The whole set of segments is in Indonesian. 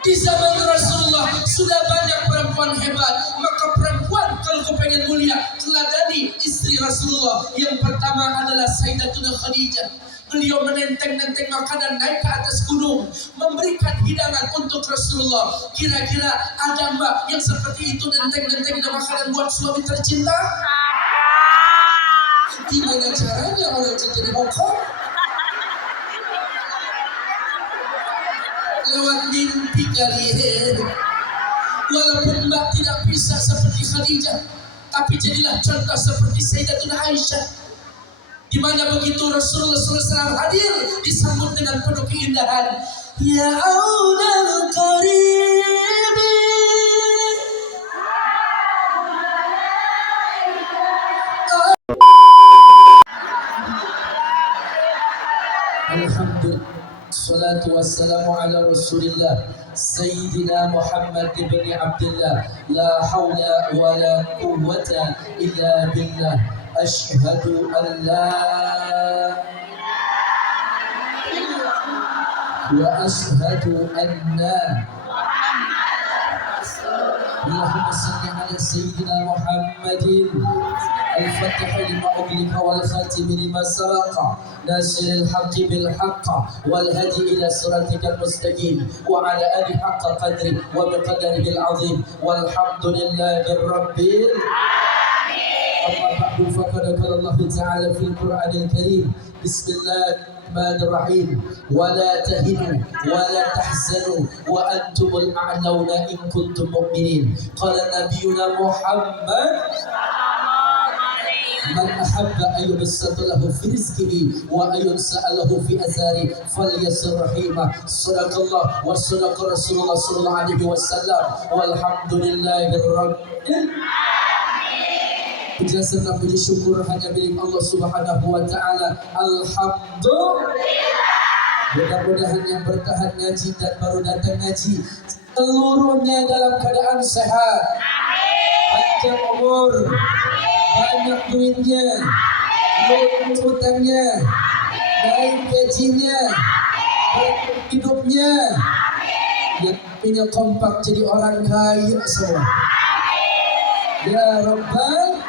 Di zaman Rasulullah sudah banyak perempuan hebat. Maka perempuan kalau kau pengen mulia, teladani istri Rasulullah. Yang pertama adalah Sayyidatuna Khadijah. Beliau menenteng-nenteng makanan naik ke atas gunung, memberikan hidangan untuk Rasulullah. Kira-kira ada mbak yang seperti itu nenteng-nenteng makanan buat suami tercinta? Gimana caranya orang itu jadi bokok? Lewat mimpi kali ya. Walaupun mbak tidak bisa seperti Khadijah, tapi jadilah contoh seperti Sayyidatuna Aisyah, di mana begitu Rasulullah SAW hadir disambut dengan penuh keindahan. Ya aulal qaribi, alhamdulillah, salatu wassalamu ala rasulillah Sayyidina Muhammad ibn Abdullah, la hawla wa la quwwata illa billah. Asyhadu an la wa asyhadu anna Allahumma salli ala Sayyidina Muhammadin الفتح لما أغلق والخاتم لما سبق ناصر الحق بالحق والهدي إلى صراطك المستقيم وعلى آله حق قدره وبقدره العظيم والحمد لله رب العالمين. أما بعد فقد قال الله تعالى في القرآن الكريم بسم الله الرحمن الرحيم ولا تهنوا ولا تحزنوا وأنتم الأعلون إن كنتم مؤمنين. قال نبينا محمد من أحب أن يبسط له في رزقه وأن ينسأ له في أزاره فليصل رحيمه. صدق الله وصدق رسول الله صلى الله عليه وسلم والحمد لله رب العالمين. Puja serta puji syukur hanya milik Allah Subhanahu wa taala. Alhamdulillah. Mudah-mudahan yang bertahan ngaji dan baru datang ngaji seluruhnya dalam keadaan sehat, panjang umur, banyak duitnya, lunas hutangnya, naik gajinya, hidupnya, yang punya kompak jadi orang kaya semua. Ya Rabbal.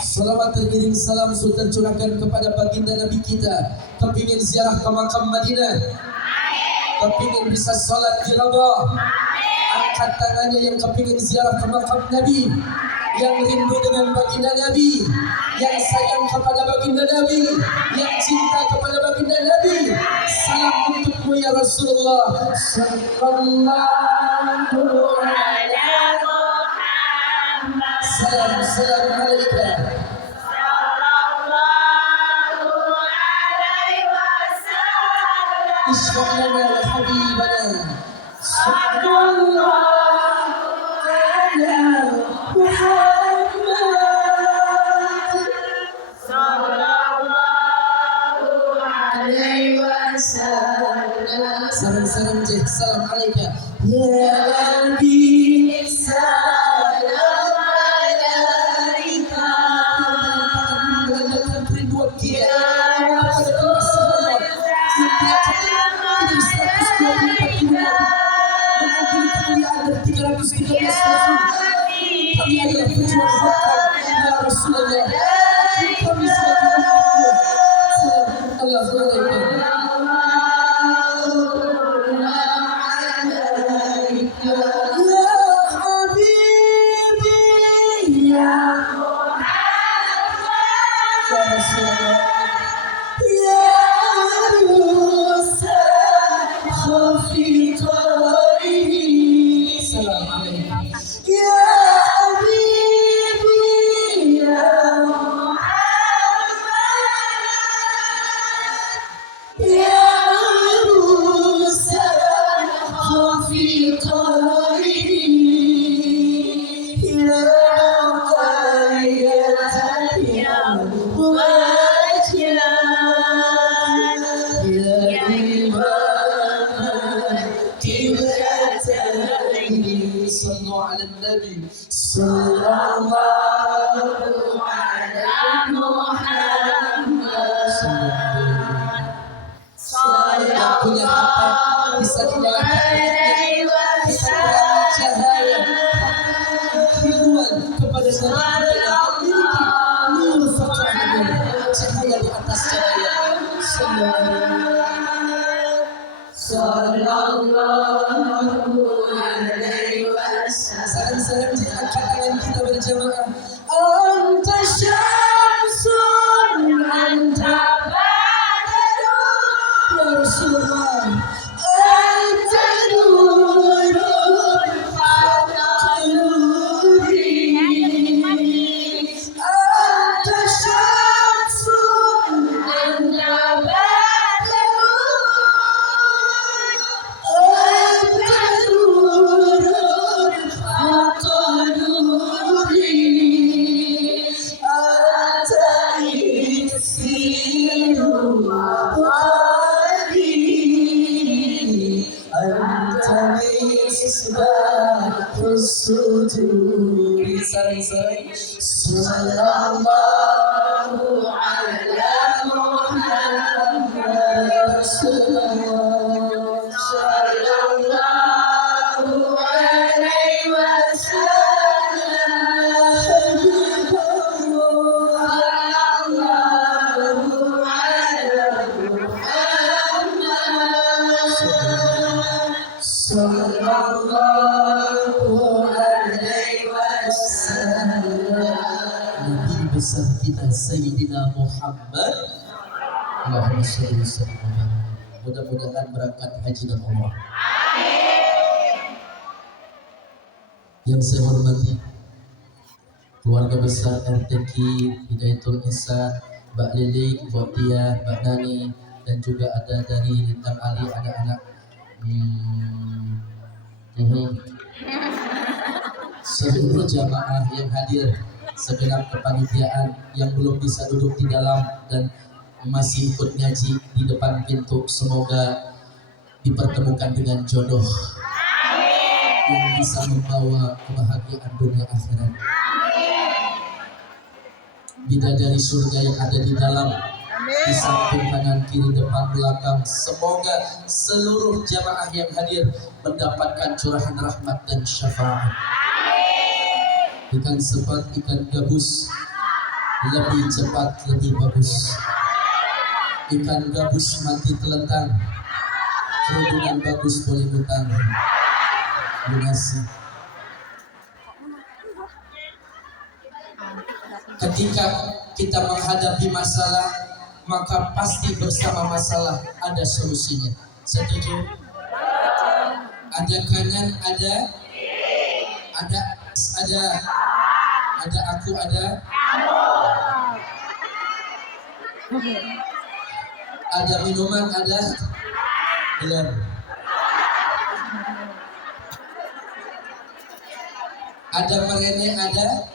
Salawat terkirim salam sultan curahkan kepada baginda Nabi kita. Kepingin ziarah ke makam Madinah, kepingin bisa sholat di Rabah, angkat tangannya yang kepingin ziarah ke makam Nabi, yang rindu dengan baginda Nabi, yang sayang kepada baginda Nabi, yang cinta kepada baginda Nabi. Salam untukmu ya Rasulullah sallallahu alaihi wasallam. Salam alaika اشفع لنا يا حبيبنا صلى الله على محمد صلى الله عليه وسلم. سلام سلام عليك يا نبي سلام عليك صلوا على النبي صلى الله على محمد. Punya harta bisa dinyalakan kita kurangi cahaya kehidupan kepada Nabi yang memiliki nur fathahnya, cahaya di atas cahaya. Sallallahu alaihi wasallam. Salam-salam di angkat tangan kita berjamaah. Anta syamsun anta badrun ya Rasulullah. Anta nurun fawqa nuri. Anta syamsun anta sering-sering sallallahu ala Muhammad Rasulullah sallallahu alaihi wasallam sallallahu ala Muhammad sallallahu alaihi wasallam. Nabi besar kita Sayyidina Muhammad. Allahumma sholli wa sallim. Mudah-mudahan berangkat haji dan umrah. Yang saya hormati keluarga besar RTQ Hidayatul Ihsan, Mbak Lilik, Mbak Tia, Mbak Nani, dan juga ada dari Lintang Ali, ada anak seluruh jamaah yang hadir, segenap kepanitiaan yang belum bisa duduk di dalam dan masih ikut ngaji di depan pintu, semoga dipertemukan dengan jodoh yang bisa membawa kebahagiaan dunia akhirat. Bidadari surga yang ada di dalam, di samping kanan kiri depan belakang, semoga seluruh jamaah yang hadir mendapatkan curahan rahmat dan syafaat. Ikan sepat, ikan gabus lebih cepat, lebih bagus. Ikan gabus mati telentang, kerudungan bagus boleh hutang. Lunasi. Ketika kita menghadapi masalah, maka pasti bersama masalah ada solusinya. Setuju? Ada kanan, ada aku, ada minuman, ada belum. Ada merene, ada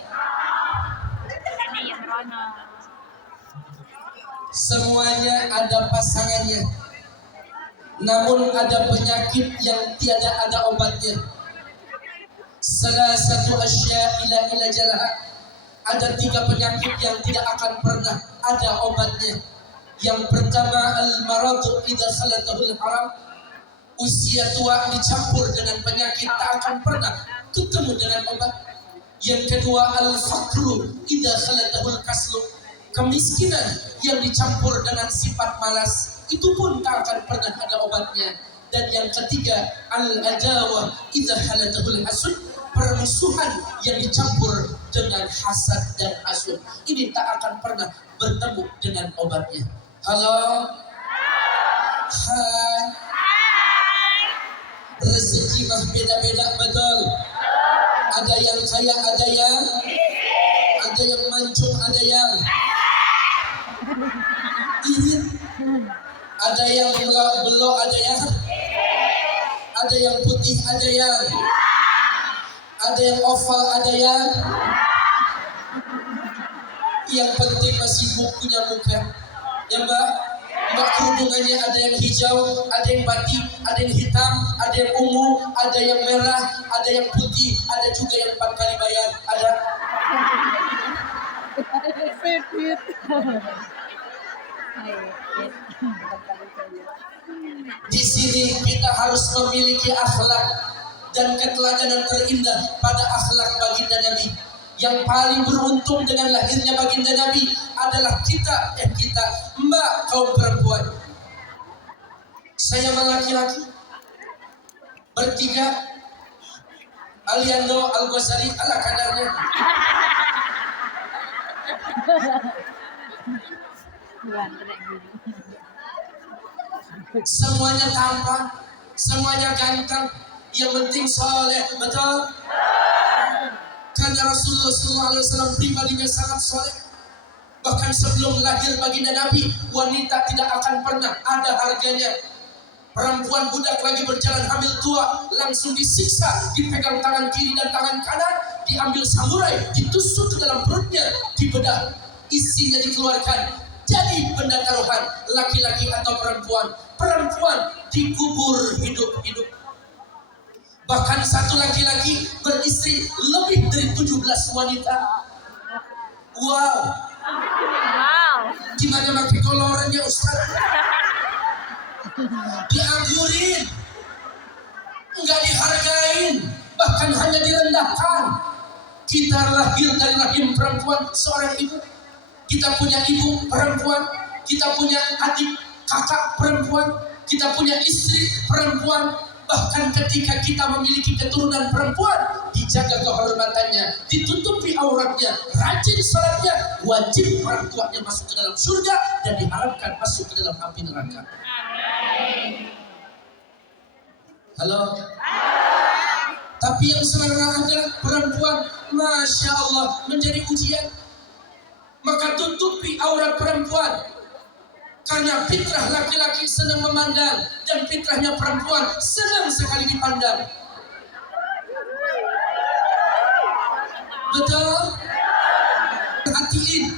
semuanya ada pasangannya. Namun ada penyakit yang tiada ada obatnya. Salah satu asya ila jalah. Ada 3 penyakit yang tidak akan pernah ada obatnya. Yang pertama al-maradu idza khalatahul haram. Usia tua dicampur dengan penyakit tak akan pernah ketemu dengan obat. Yang kedua al-faqru idza khalatahul kaslu. Kemiskinan yang dicampur dengan sifat malas, itu pun tak akan pernah ada obatnya. Dan yang ketiga al-adawa idza halatahul hasud. Permusuhan yang dicampur dengan hasad dan hasud, ini tak akan pernah bertemu dengan obatnya. Halo, hai, rezeki mah beda-beda, betul. Ada yang kaya, ada yang mancung, ada yang irit, ada yang belok, ada yang putih, ada yang oval, ada yang penting masih punya muka. Ya Mbak kerudungannya ada yang hijau, ada yang batik, ada yang hitam, ada yang ungu, ada yang merah, ada yang putih, ada juga yang 4 kali bayar, ada. Di sini kita harus memiliki akhlak dan keteladanan terindah pada akhlak baginda Nabi. Yang paling beruntung dengan lahirnya baginda Nabi adalah kita, mbak kaum perempuan. Saya laki-laki bertiga, Aliando Al-Ghazali ala kadarnya. Semuanya tampan, semuanya ganteng, yang penting soleh, betul? Karena Rasulullah SAW pribadinya sangat soleh. Bahkan sebelum lahir baginda Nabi, wanita tidak akan pernah ada harganya. Perempuan budak lagi berjalan hamil tua, langsung disiksa, dipegang tangan kiri dan tangan kanan, diambil samurai, ditusuk ke dalam perutnya, dibedah, isinya dikeluarkan. Jadi benda taruhan, laki-laki atau perempuan. Perempuan dikubur hidup-hidup. Bahkan satu laki-laki beristri lebih dari 17 wanita. Wow. Gimana pakai kolorannya Ustaz? Dianggurin, enggak dihargain, bahkan hanya direndahkan. Kita lahir dari rahim perempuan, seorang ibu. Kita punya ibu perempuan, kita punya adik kakak perempuan, kita punya istri perempuan. Bahkan ketika kita memiliki keturunan perempuan, dijaga kehormatannya, ditutupi auratnya, rajin salatnya, wajib orang tuanya masuk ke dalam surga dan diharapkan masuk ke dalam api neraka. Halo? Tapi yang sebenarnya adalah perempuan, Masya Allah, menjadi ujian. Maka tutupi aurat perempuan. Karena fitrah laki-laki senang memandang dan fitrahnya perempuan senang sekali dipandang. Betul? Perhatiin,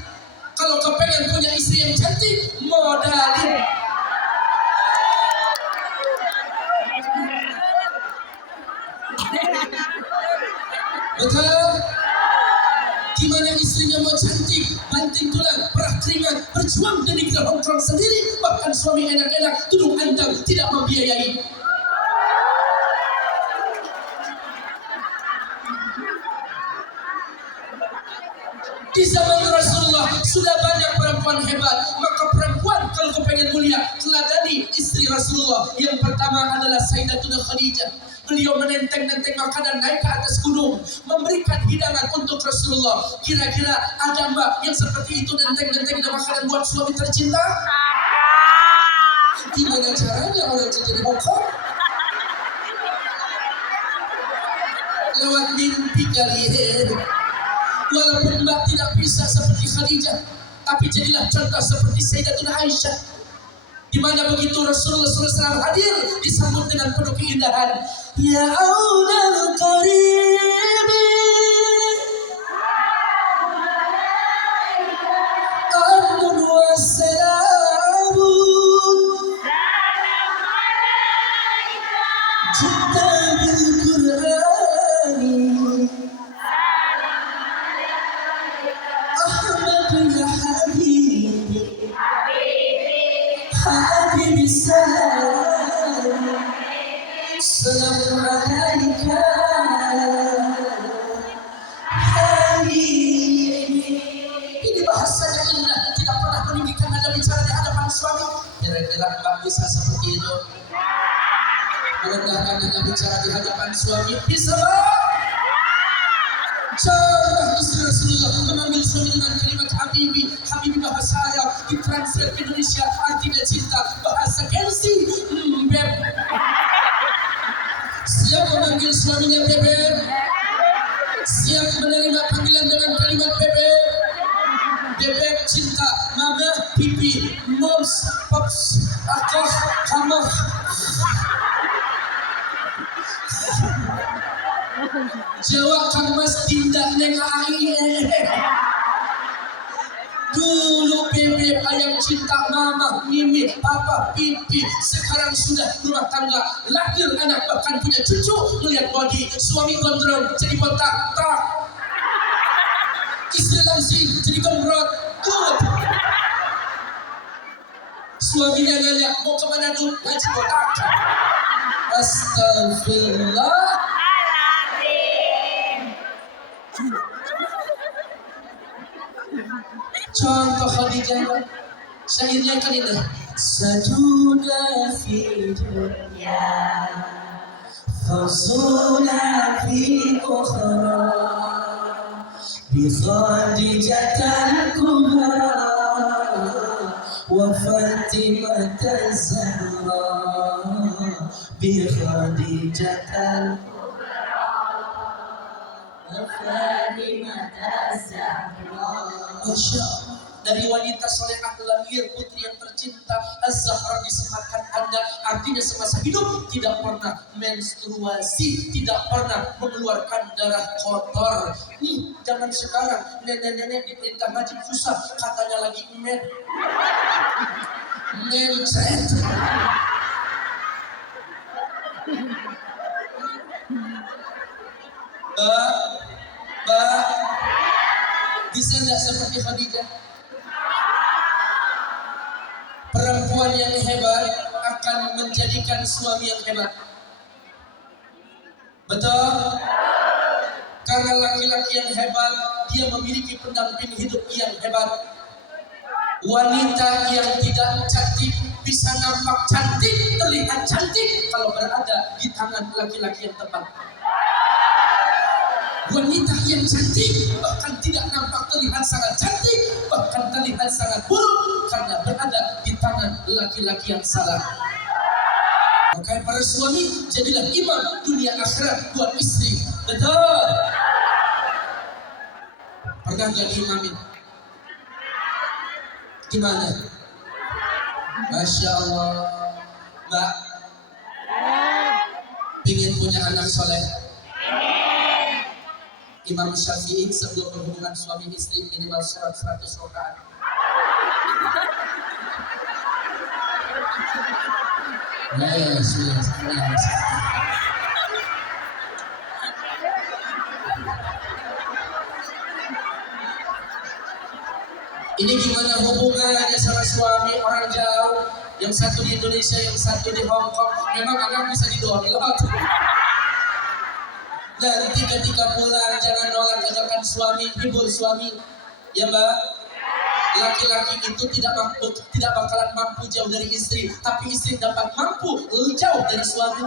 kalau kau pengen punya istri yang cantik, modalin. Betul? Gimana istrinya mau cantik, banting tulang, perah keringat, berjuang dan dikira hongkrong sendiri, bahkan suami enak-enak, duduk andang, tidak membiayai. Di zaman Rasulullah sudah banyak perempuan hebat. Maka perempuan kalau kau pengen mulia, teladani istri Rasulullah. Yang pertama adalah Sayyidatuna Khadijah. Beliau menenteng-nenteng makanan naik ke atas gunung, memberikan hidangan untuk Rasulullah. Kira-kira ada mbak yang seperti itu nenteng-nenteng makanan buat suami tercinta? Gimana caranya orang itu jadi bokor? Lewat mimpi kalian. Walaupun mbak tidak bisa seperti Khadijah, tapi jadilah contoh seperti Sayyidatuna Aisyah. Di mana begitu Rasulullah SAW hadir disambut dengan penuh keindahan. Ya aunal qaribi amnun wassalamun jidda bil Qur'ani Ahmad ya habibi habibi salam salam alaika habibi. Ini bahasanya indah, tidak pernah meninggikan nada bicara di hadapan suami. Kira-kira mbak bisa seperti itu? Merendahkan nada bicara di hadapan suami, bisa mbak? Contoh istri Rasulullah memanggil suami dengan kalimat Habibi. Habibi bahasa Arab, ditranslate ke Indonesia artinya cinta. Bahasa Gelsi, beb. Siap memanggil suaminya bebek, siap menerima panggilan dengan kalimat bebek. Bebek cinta, mama, pipi, moms, pops, akoh, kamoh. Jawa Kang Mas tindak neng ai. Dulu bebek ayam cinta mama, mimi, papa, pipi. Sekarang sudah rumah tangga, lahir anak bahkan punya cucu. Melihat body suami gondrong jadi botak, tak. Istri langsing jadi gembrot, good. Suaminya nanya, mau kemana dulu? Ngaji mau kakak. Astagfirullah. Contoh Khadijah, syairnya kan ini. Sajuda fi dunya, fazuna fi ukhra, bi Khadijatal kubra, wa Fatimata Zahra, bi Khadijatal Masya Allah. Dari wanita solehah lahir putri yang tercinta Az-Zahra disematkan Anda. Artinya semasa hidup tidak pernah menstruasi, tidak pernah mengeluarkan darah kotor. Nih zaman sekarang nenek-nenek diperintah haji susah, katanya lagi mencret. Mbak, bisa nggak seperti Khadijah? Perempuan yang hebat akan menjadikan suami yang hebat. Betul? Karena laki-laki yang hebat, dia memiliki pendamping hidup yang hebat. Wanita yang tidak cantik bisa nampak cantik, terlihat cantik kalau berada di tangan laki-laki yang tepat. Wanita yang cantik bahkan tidak nampak terlihat sangat cantik, bahkan terlihat sangat buruk karena berada di tangan laki-laki yang salah. Maka para suami, jadilah imam dunia akhirat buat istri. Betul? Pernah jadi imamin? Gimana? Masya Allah. Mbak, ingin punya anak soleh? Imam Syafi'i sebelum berhubungan suami istri minimal 100 rakaat. Yes. Ini gimana hubungannya sama suami orang jauh? Yang satu di Indonesia, yang satu di Hong Kong. Memang anak bisa didownload. Nanti ketika pulang jangan nolak ajakan suami, hibur suami, ya Mbak. Laki-laki itu tidak bakalan mampu jauh dari istri, tapi istri dapat mampu jauh dari suami.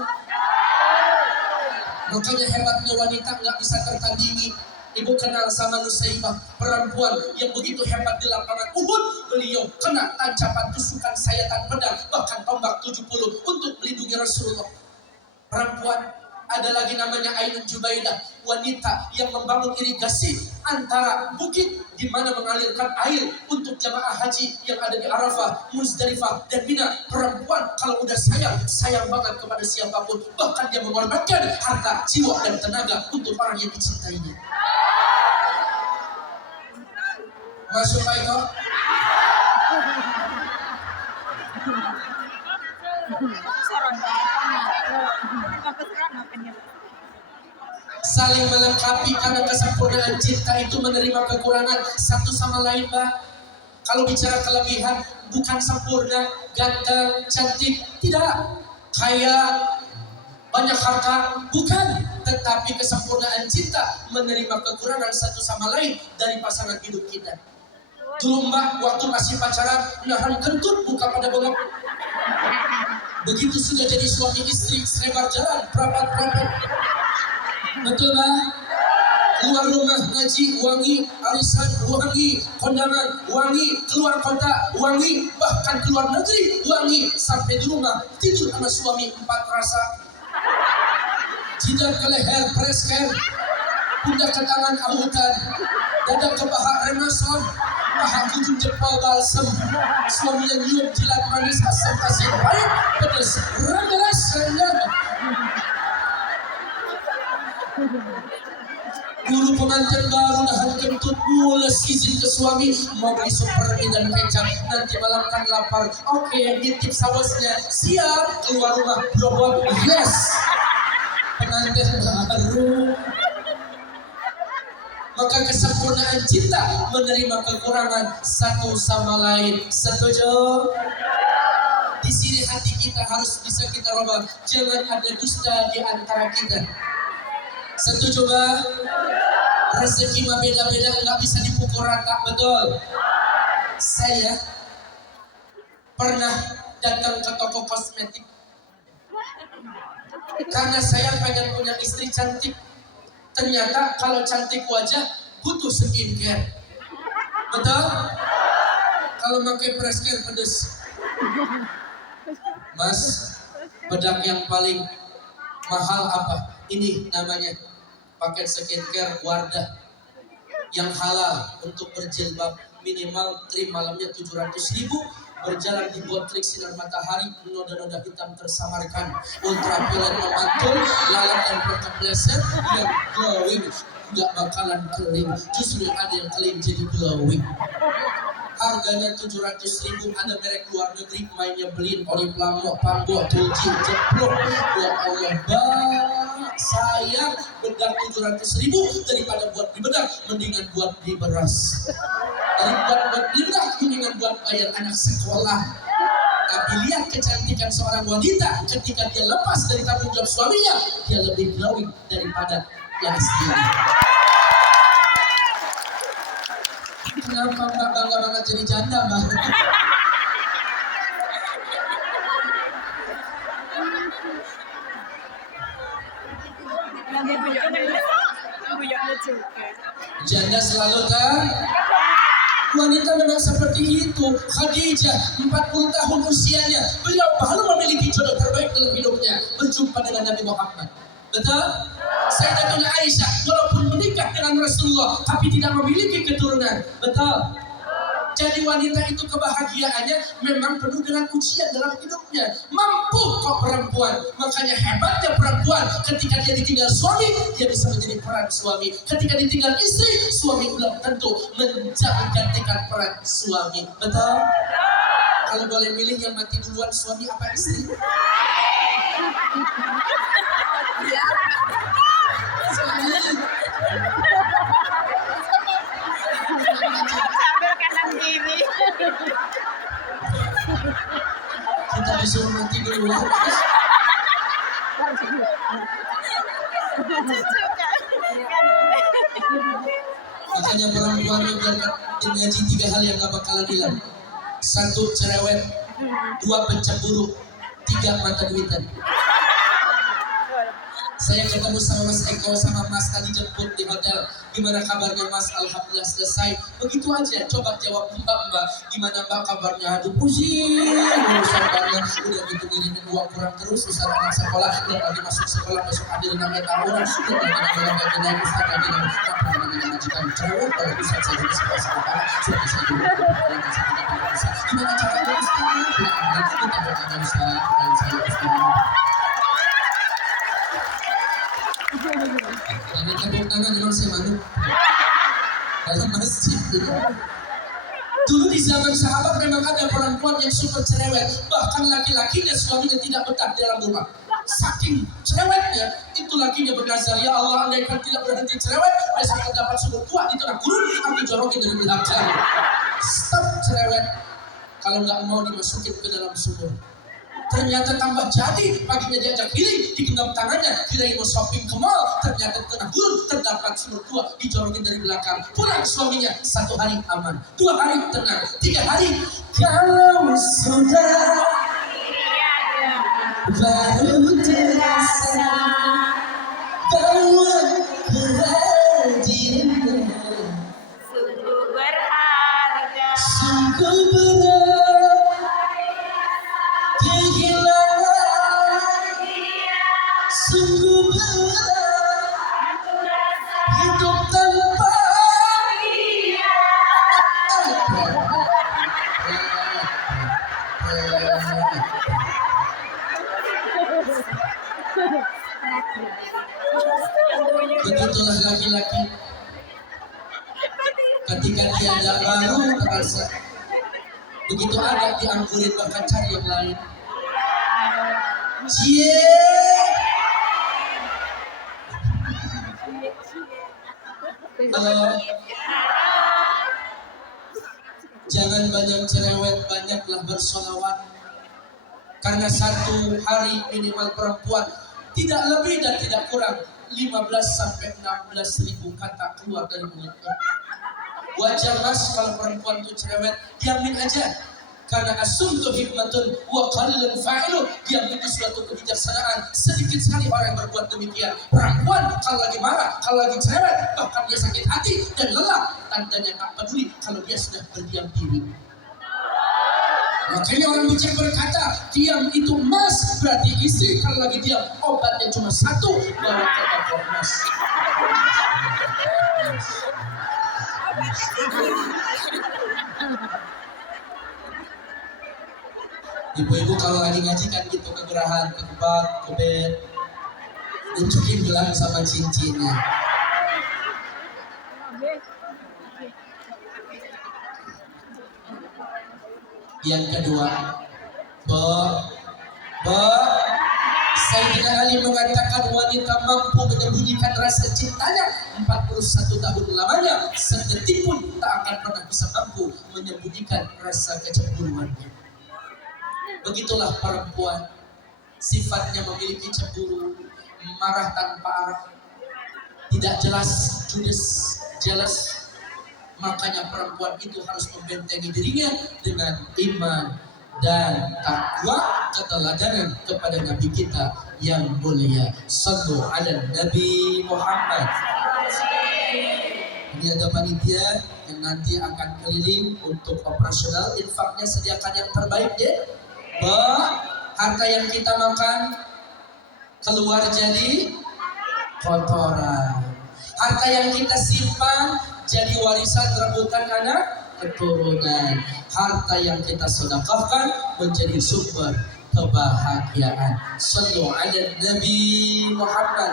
Makanya hebatnya wanita nggak bisa tertandingi. Ibu kenal sama Nusaibah, perempuan yang begitu hebat di lapangan Uhud. Beliau kena tancapan tusukan sayatan pedang, bahkan tombak 70 untuk melindungi Rasulullah. Perempuan. Ada lagi namanya Ainun Jubaidah, wanita yang membangun irigasi antara bukit di mana mengalirkan air untuk jamaah haji yang ada di Arafah, Muzdalifah, dan Mina. Perempuan kalau udah sayang banget kepada siapapun, bahkan dia mengorbankan harta, jiwa, dan tenaga untuk orang yang dicintainya. Masuk Pak Eko? Saling melengkapi karena kesempurnaan cinta itu menerima kekurangan satu sama lain, Mbak. Kalau bicara kelebihan, bukan sempurna, ganteng, cantik, tidak. Kaya, banyak harta, bukan. Tetapi kesempurnaan cinta menerima kekurangan satu sama lain dari pasangan hidup kita. Dulu Mbak, waktu masih pacaran, nahan kentut buka pada bengap. Begitu sudah jadi suami istri, selebar jalan, perapat-perapat. Betul Mbak? Keluar rumah ngaji, wangi, arisan, wangi, kondangan, wangi, keluar kota, wangi, bahkan keluar negeri, wangi. Sampai di rumah, tidur sama suami 4 rasa. Jidat ke leher, press-care, pundak ke tangan, autan, dada ke paha, remason, paha ujung jempol balsem. Suami yang nyium, jilat manis, asam asin, pahit, pedas, rasanya. Guru pengantin baru nahan kentut, mules izin ke suami, mau beli supermi dan kecap, nanti malam kan lapar. Oke, yang ditip sawasnya, siap, keluar rumah, berobot, yes. Pengantin baru. Maka kesempurnaan cinta menerima kekurangan satu sama lain. Setuju? Di sini hati kita harus bisa kita rubah. Jangan ada dusta di antara kita. Setuju Bang? Rezeki mah beda-beda, nggak bisa dipukul rata, betul? Saya pernah datang ke toko kosmetik karena saya pengen punya istri cantik. Ternyata kalau cantik wajah butuh skincare, betul? Kalau pakai preskare pedes. Mas, bedak yang paling mahal apa? Ini namanya paket skincare Wardah yang halal untuk berjilbab, minimal krim malamnya 700.000, berjalan di botrik sinar matahari, noda-noda hitam tersamarkan, ultraviolet memantul, lalat dan berkepleset yang glowing, nggak bakalan kering, justru ada yang kering jadi glowing. Harganya 700.000, ada merek luar negeri mainnya beliin Oriflame, Panggo, Tulji, Jeplok. Ya Allah Bang, sayang bedak 700.000 daripada buat di bedak, mendingan buat di beras. Buat di bedak, mendingan buat bayar anak sekolah. Tapi lihat kecantikan seorang wanita ketika dia lepas dari tanggung jawab suaminya, dia lebih glowing daripada yang sendiri. Kenapa Mbak bangga banget jadi janda Mbak? Janda selalu kan? Wanita memang seperti itu. Khadijah 40 tahun usianya, beliau baru memiliki jodoh terbaik dalam hidupnya, berjumpa dengan Nabi Muhammad. Betul? Sayyidatuna Aisyah walaupun menikah dengan Rasulullah tapi tidak memiliki keturunan. Betul? Jadi wanita itu kebahagiaannya memang penuh dengan ujian dalam hidupnya. Mampu kok perempuan. Makanya hebatnya perempuan, ketika dia ditinggal suami, dia bisa menjadi peran suami. Ketika ditinggal istri, suami belum tentu menggantikan peran suami. Betul? Kalau boleh milih yang mati duluan, suami apa istri? Kita disuruh mati duluan. Makanya perempuan menjaga ngaji 3 hal yang gak bakalan hilang. 1 cerewet, 2 pencemburu, 3 mata duitan. Saya ketemu sama Mas Eko sama Mas tadi jemput di hotel. Gimana kabarnya Mas? Alhamdulillah selesai. Begitu aja. Coba jawab Mbak. Gimana Mbak kabarnya? Aduh pusing. Urusan banyak. Udah gitu ngirimin uang kurang terus. Urusan anak sekolah. Dan lagi masuk sekolah. Besok ambil 6 tahun. Dan lagi naik Ustaz lagi majikan cewek. Kalau bisa saya jadi sekolah. Sudah saya jadi gimana caranya Ustaz? Kita bertanya Ustaz. Jangan tepuk tangan, memang saya malu dalam masjid. Dulu di zaman sahabat memang ada perempuan yang super cerewet, bahkan laki-lakinya suaminya tidak betah dalam rumah. Saking cerewetnya, itu lakinya bernazar, ya Allah andaikan tidak berhenti cerewet, besok terdapat sumur tua di tengah gurun, aku jorokin dari belakang. Stop cerewet, kalau nggak mau dimasukin ke dalam sumur. Ternyata tambah jadi, paginya diajak healing, digenggam tangannya, kirain mau shopping ke mall, ternyata di tengah gurun terdapat sumur tua, dijorokin dari belakang. Pulang suaminya, 1 hari aman, 2 hari tenang, 3 hari kalau sudah baru terasa bahwa kehadiranmu sungguh berharga, sungguh berat. Sungguh berat hidup tanpa dia. Begitulah laki-laki ketika dia ada baru terasa. Begitu ada dianggurin bahkan cari yang lain. Jangan banyak cerewet, banyaklah bersolawat. Karena satu hari minimal perempuan tidak lebih dan tidak kurang 15 sampai 16 ribu kata keluar dari mulutnya. Wajar mas kalau perempuan itu cerewet, diamin aja. Karena asumtu hikmatun wa qalilun fa'ilu, diam itu suatu kebijaksanaan. Sedikit sekali orang yang berbuat demikian. Perempuan kalau lagi marah, kalau lagi cerewet, bahkan dia sakit hati dan lelah, tandanya tak peduli kalau dia sudah berdiam diri. Makanya orang bijak berkata, diam itu emas. Berarti istri kalau lagi diam, obatnya cuma satu, bawa ke dokter mas. Ibu-ibu kalau lagi ngaji kan gitu, kegerahan, kekebak, kebet, unjukin gelang sama cincinnya. Yang kedua, Sayyidina Ali mengatakan wanita mampu menyembunyikan rasa cintanya 41 tahun lamanya, sedetik pun tak akan pernah bisa mampu menyembunyikan rasa kecemburuannya. Begitulah perempuan, sifatnya memiliki cemburu, marah tanpa arah, tidak jelas, judes, jealous. Makanya perempuan itu harus membentengi dirinya dengan iman dan takwa, keteladanan kepada Nabi kita yang mulia. Sallu ala Nabi Muhammad. Ini ada panitia yang nanti akan keliling untuk operasional, infaknya sediakan yang terbaik ya. Harta yang kita makan keluar jadi kotoran. Harta yang kita simpan jadi warisan rebutan anak keturunan. Harta yang kita sedekahkan menjadi sumber kebahagiaan. Sallu ala Nabi Muhammad.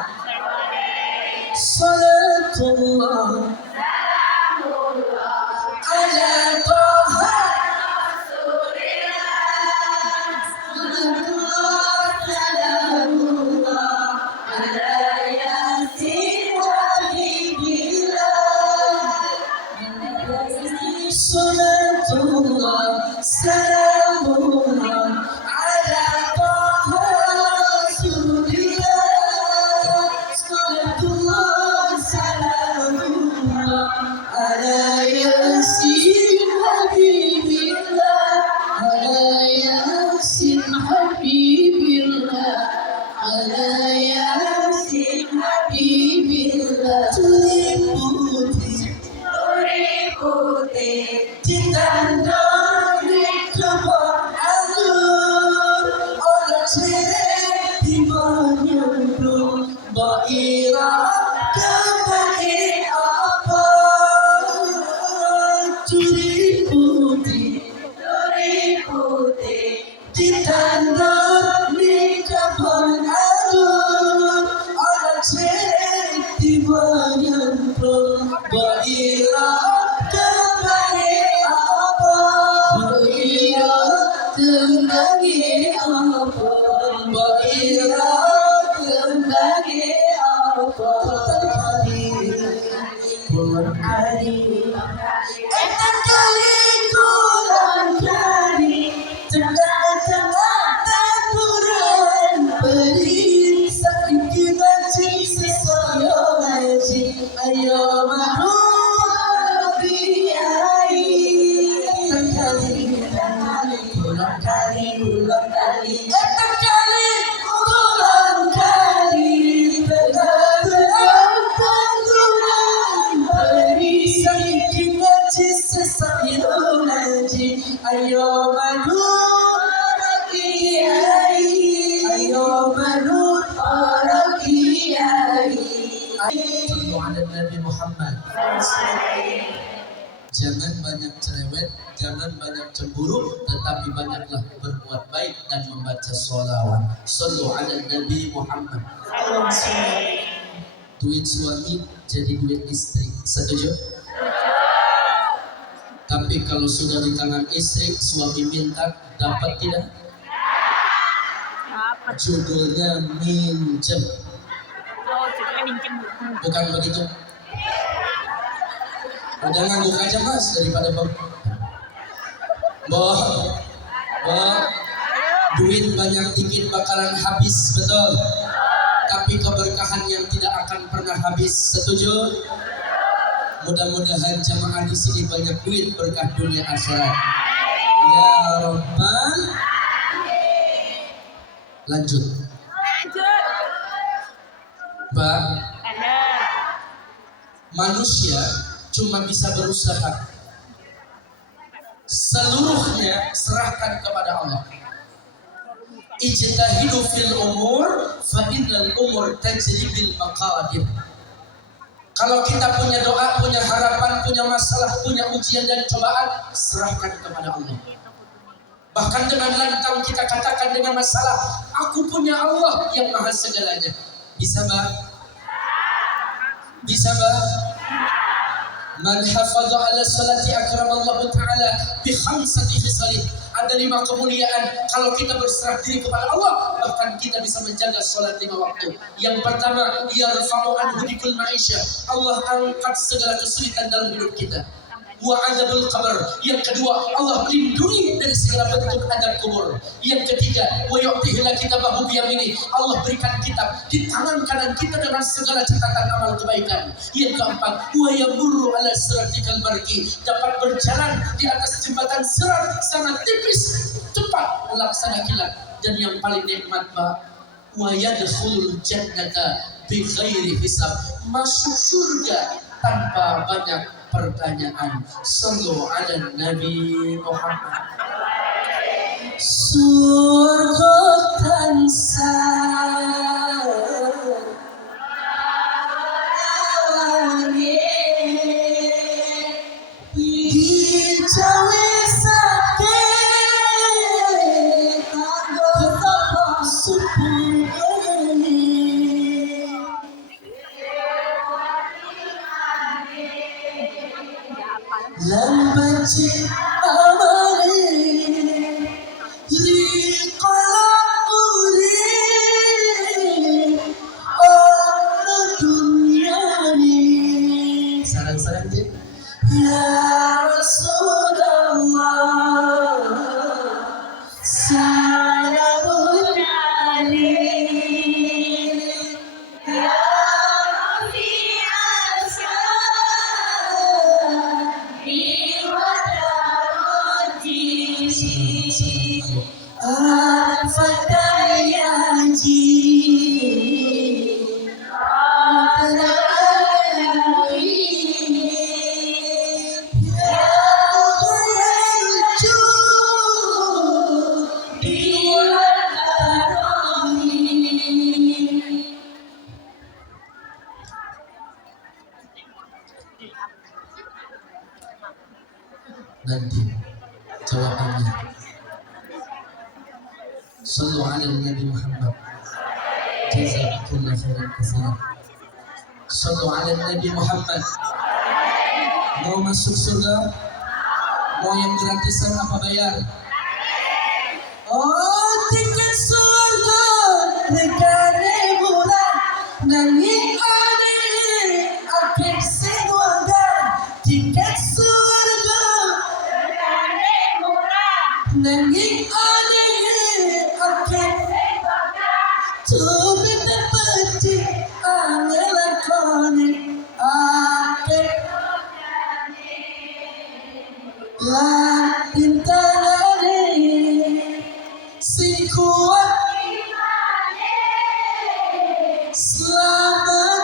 Salatullah ala Taha Salatullah, salamullah ala Taha Rasulillah. Salatullah, salamullah ala Yasin Habibillah, ala Yasin Habibillah, ala Yasin Habibillah. Nabi Muhammad. Jangan banyak cerewet, jangan banyak cemburu, tetapi banyaklah berbuat baik dan membaca sholawat. Sallu ala Nabi Muhammad. Duit suami jadi duit istri, setuju? Tapi kalau sudah di tangan istri, suami minta, dapat tidak? Judulnya minjem. Bukan begitu. Udah ngangguk aja mas daripada Duit banyak dikit bakalan habis, betul. Tapi keberkahan yang tidak akan pernah habis, setuju? Mudah-mudahan jamaah di sini banyak duit berkah dunia akhirat. Ya Rabbal. Lanjut. Mbak, manusia cuma bisa berusaha. Seluruhnya serahkan kepada Allah. Ijtahidu fil umur fa innal umur tajri bil maqadir. Kalau kita punya doa, punya harapan, punya masalah, punya ujian dan cobaan, serahkan kepada Allah. Bahkan dengan lantang kita katakan dengan masalah, aku punya Allah yang maha segalanya. Bisa Mbak? Bisa Mbak? Man hafadha ala salati akramallahu ta'ala bi khamsati khisalih. Ada 5 kemuliaan kalau kita berserah diri kepada Allah, bahkan kita bisa menjaga salat 5 waktu. Yang pertama, yarfa'u anhu bikul ma'isha. Allah angkat segala kesulitan dalam hidup kita. Wa adabul qabr. Yang kedua, Allah lindungi dari segala bentuk adab kubur. Yang ketiga, wa yu'tihi kitabahu biyamini. Allah berikan kitab di tangan kanan kita dengan segala catatan amal kebaikan. Yang keempat, wa yamurru ala siratikal barqi. Dapat berjalan di atas jembatan sirat sangat tipis, cepat melaksanakan kilat. Dan yang paling nikmat, Pak, wa yadkhulul jannata bi ghairi hisab. Masuk surga tanpa banyak pertanyaan. Sallu ala Nabi Muhammad. Surga tansah dicawe sakit betapa syukurnya. Lambaci amali liqalaquli orang dunia ini. Sarang-sarang je. Ya Rasulullah salamun alaih ya nanti jawabannya. Sallu ala Nabi Muhammad. Jazakumullah khairan katsiran. Sallu ala Nabi Muhammad. Mau masuk surga? Mau yang gratisan apa bayar? Oh, tiket surga regane murah nanging ane akeh sewaga. Tiket surga regane murah nanging ane akeh sewaga. Coba dapati angelakone akeh lah intanane si kuat selamat.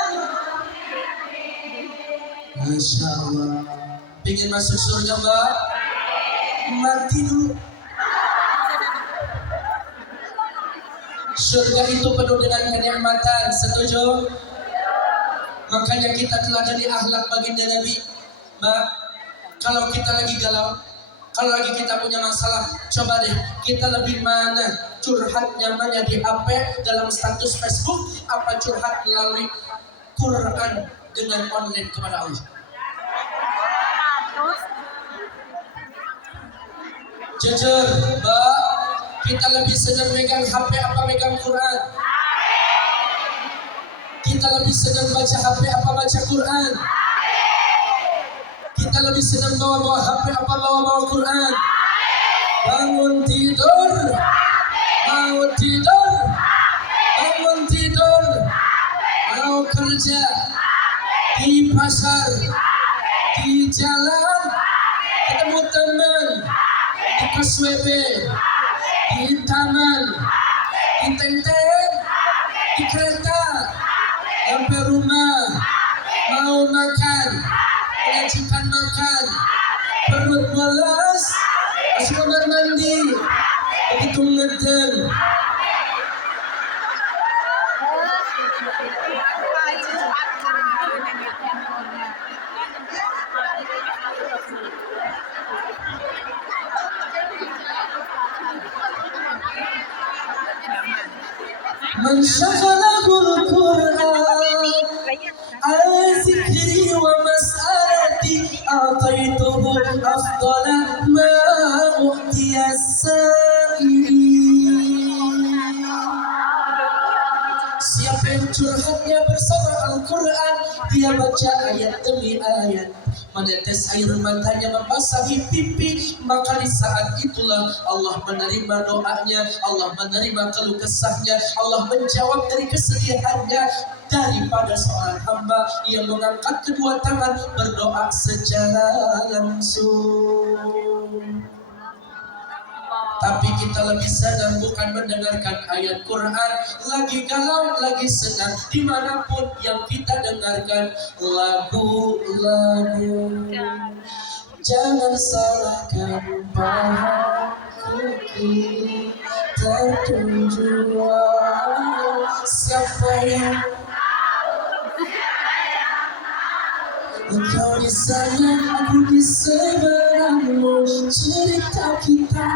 Masya Allah. Pengen masuk surga Mbak? Mati dulu. Surga itu penuh dengan kenikmatan, setuju? Makanya kita teladani akhlak baginda Nabi. Mbak, kalau kita lagi galau, kalau lagi kita punya masalah, coba deh kita lebih mana curhat nyamannya di HP dalam status Facebook, apa curhat melalui Quran dengan online kepada Allah. Jujur, Mbak, kita lebih senang megang HP apa megang Quran? Kita lebih senang baca HP apa baca Quran? Kita lebih senang bawa-bawa HP apa bawa-bawa Quran? Bangun tidur, Mau tidur, bangun tidur. Mau kerja di pasar, di jalan, ketemu teman, di KSWB, di taman, di tenteng, di kereta, sampai rumah. Mau makan, menyajikan makan, perut mules, masuk kamar mandi, begitu ngeden. Man syaghalahul Qur'an an zikri wa mas'alati a'taituhu afdala ma u'tiya as-sa'ilin. Siapa yang curhatnya bersama Al-Quran, dia baca ayat demi ayat, menetes air matanya membasahi pipi, maka di saat itulah Allah menerima doanya, Allah menerima keluh kesahnya, Allah menjawab dari kesedihannya, daripada seorang hamba yang mengangkat kedua tangan berdoa secara langsung. Tapi kita lebih senang bukan mendengarkan ayat Quran, lagi galau, lagi senang, dimanapun yang kita dengarkan lagu-lagu. Jangan salahkan pahaku, tertujuan siapa yang engkau di sana, aku di seberangmu. Cerita kita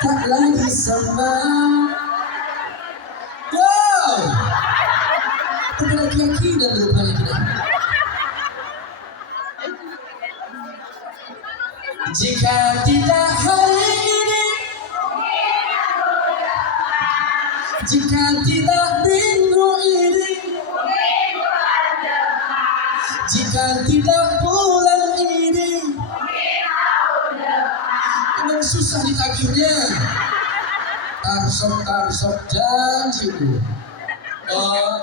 tak lagi sama. Wow, berbeda keyakinan rupanya kita. Jika tidak hari ini, jika tidak minggu ini, jika tidak bulan ini, memang susah ditagihnya. Tarsok janjimu. Oh,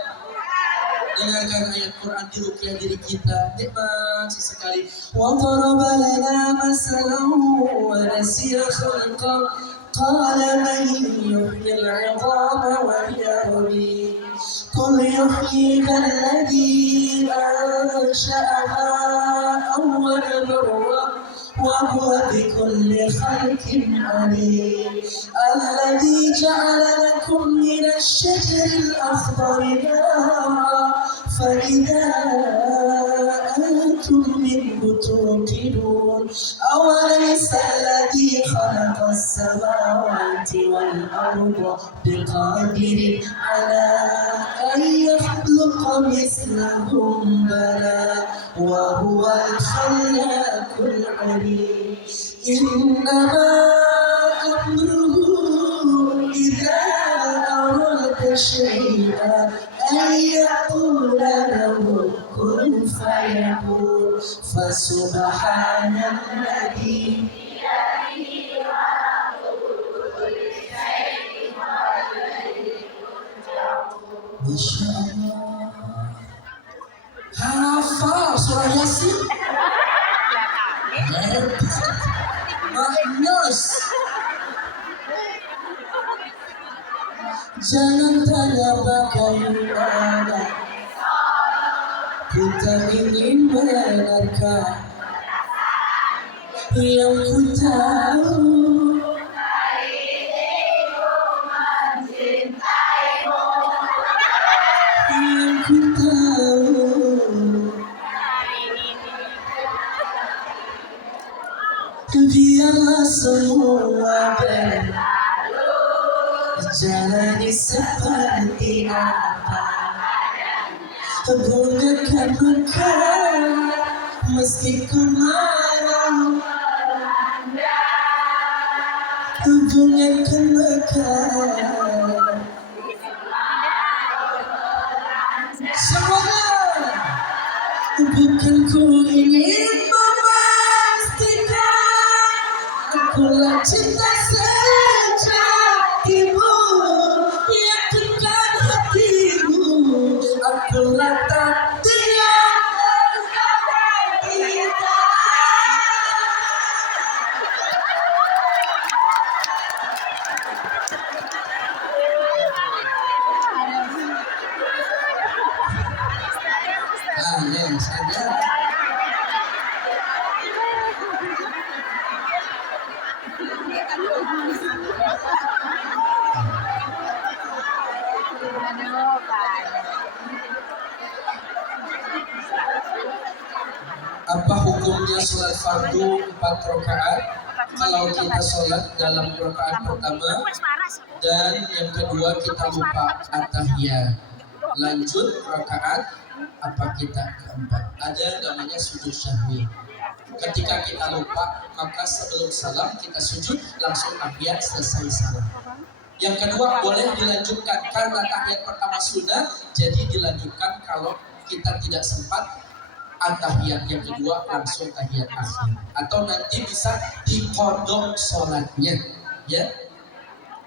dengarkan ayat Quran di ruqyah diri kita, nikmat sekali. Wa daraba lana masalan wa nasiya khalqa qala man yuhyi al-'idhama wa hiya ramim. Qul yuhyiha alladhi ansha'aha awwala marrah وهو بكل خلق عليم. الذي جعل لكم من الشجر الأخضر نارا فإذا أنتم منه توقدون. أوليس الذي خلق السماوات والأرض بقادر على أن يخلق مثلهم؟ بلى وهو الخلاق العليم. إنما أمره إذا أراد شيئا أن يقول له كن فيكون. فسبحان الذي Masya Allah, hafal surah Yasin, hebat, maknyos. Jangan tanya bagaimana, kita ingin benarkan yang ku tahu. Biarlah semua berjalani seperti apa, gunakan bekal meski ku marah, gunakan bekal semuanya. Bukan ku ingin memastikan akulah cinta sejati, Apa hukumnya sholat fardu 4 rakaat kalau kita sholat dalam rakaat pertama dan yang kedua kita lupa at-tahiyat, lanjut rakaat apa kita keempat? Ada namanya sujud syahwi. Ketika kita lupa maka sebelum salam kita sujud langsung tahiyat selesai salam. Yang kedua boleh dilanjutkan karena tahiyat pertama sunnah, jadi dilanjutkan kalau kita tidak sempat at-tahiyat yang kedua langsung tahiyat akhir, atau nanti bisa dikodok sholatnya, ya.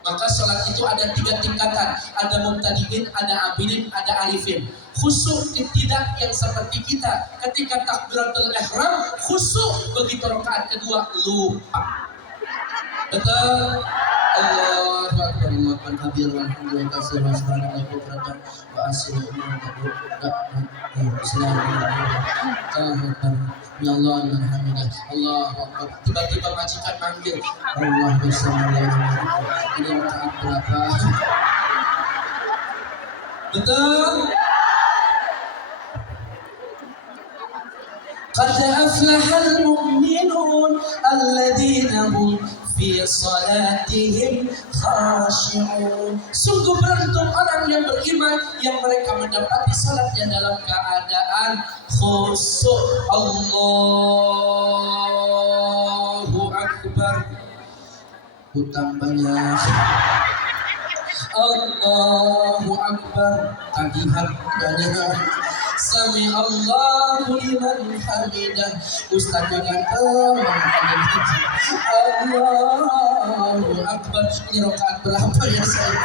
Maka sholat itu ada 3 tingkatan, ada mubtadiin, ada abidin, ada alifin. Khusyuk tidak yang seperti kita ketika takbiratul ihram khusyuk, begitu rakaat kedua lupa. Betul. Allahu akbar, Allahu akbar kabir, walhamdulillah katsira wa subhanallahi bukratan wa asila ya Allah liman hamidah. Allahu akbar. Tiba-tiba majikan manggil, Allah bersama ini rakaat berapa? Betul. Qad aflahal mu'minun alladzina hum fi salatihim khashi'un. Sungguh beruntung orang yang beriman yang mereka mendapati salatnya dalam keadaan khusyuk. Allahu akbar. Utambanya Allahu akbar. Tagihan banyak. Sami Allahu liman hamidah. Ustaznya ganteng Allahu akbar. Ini rakaat berapa ya saya?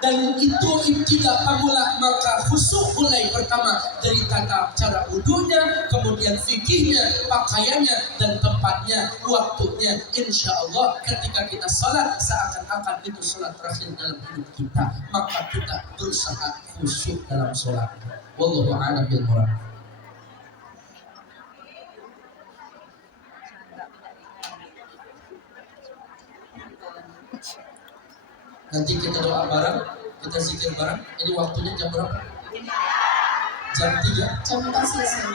Dan itu tidak pemula, maka khusyuk mulai pertama dari tata cara wudunya, kemudian fikihnya, pakaiannya, dan tempatnya, waktunya. Insya Allah ketika kita salat seakan-akan itu salat terakhir dalam hidup kita, maka kita berusaha khusyuk dalam salat. Wallahu a'lam bil murad. Nanti kita doa bareng, kita zikir bareng. Ini waktunya jam berapa? Jam 3? Jam 4 selesai.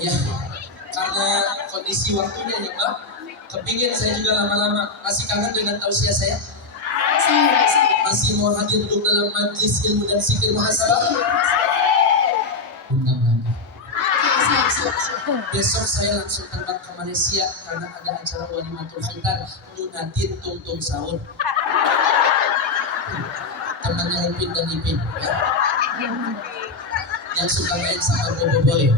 Ya, karena kondisi waktunya ya Mbak, kepingin saya juga lama-lama. Masih kangen dengan tausiah saya? Masih mau hadir duduk dalam majlis ilmu dan zikir muhasabah? Undang lagi. Besok saya langsung terbang ke Malaysia karena ada acara walimatul khitan Munatin Tungtung Sahur. Temannya Upin dan Ipin ya. Yang suka main sama Boboiboy.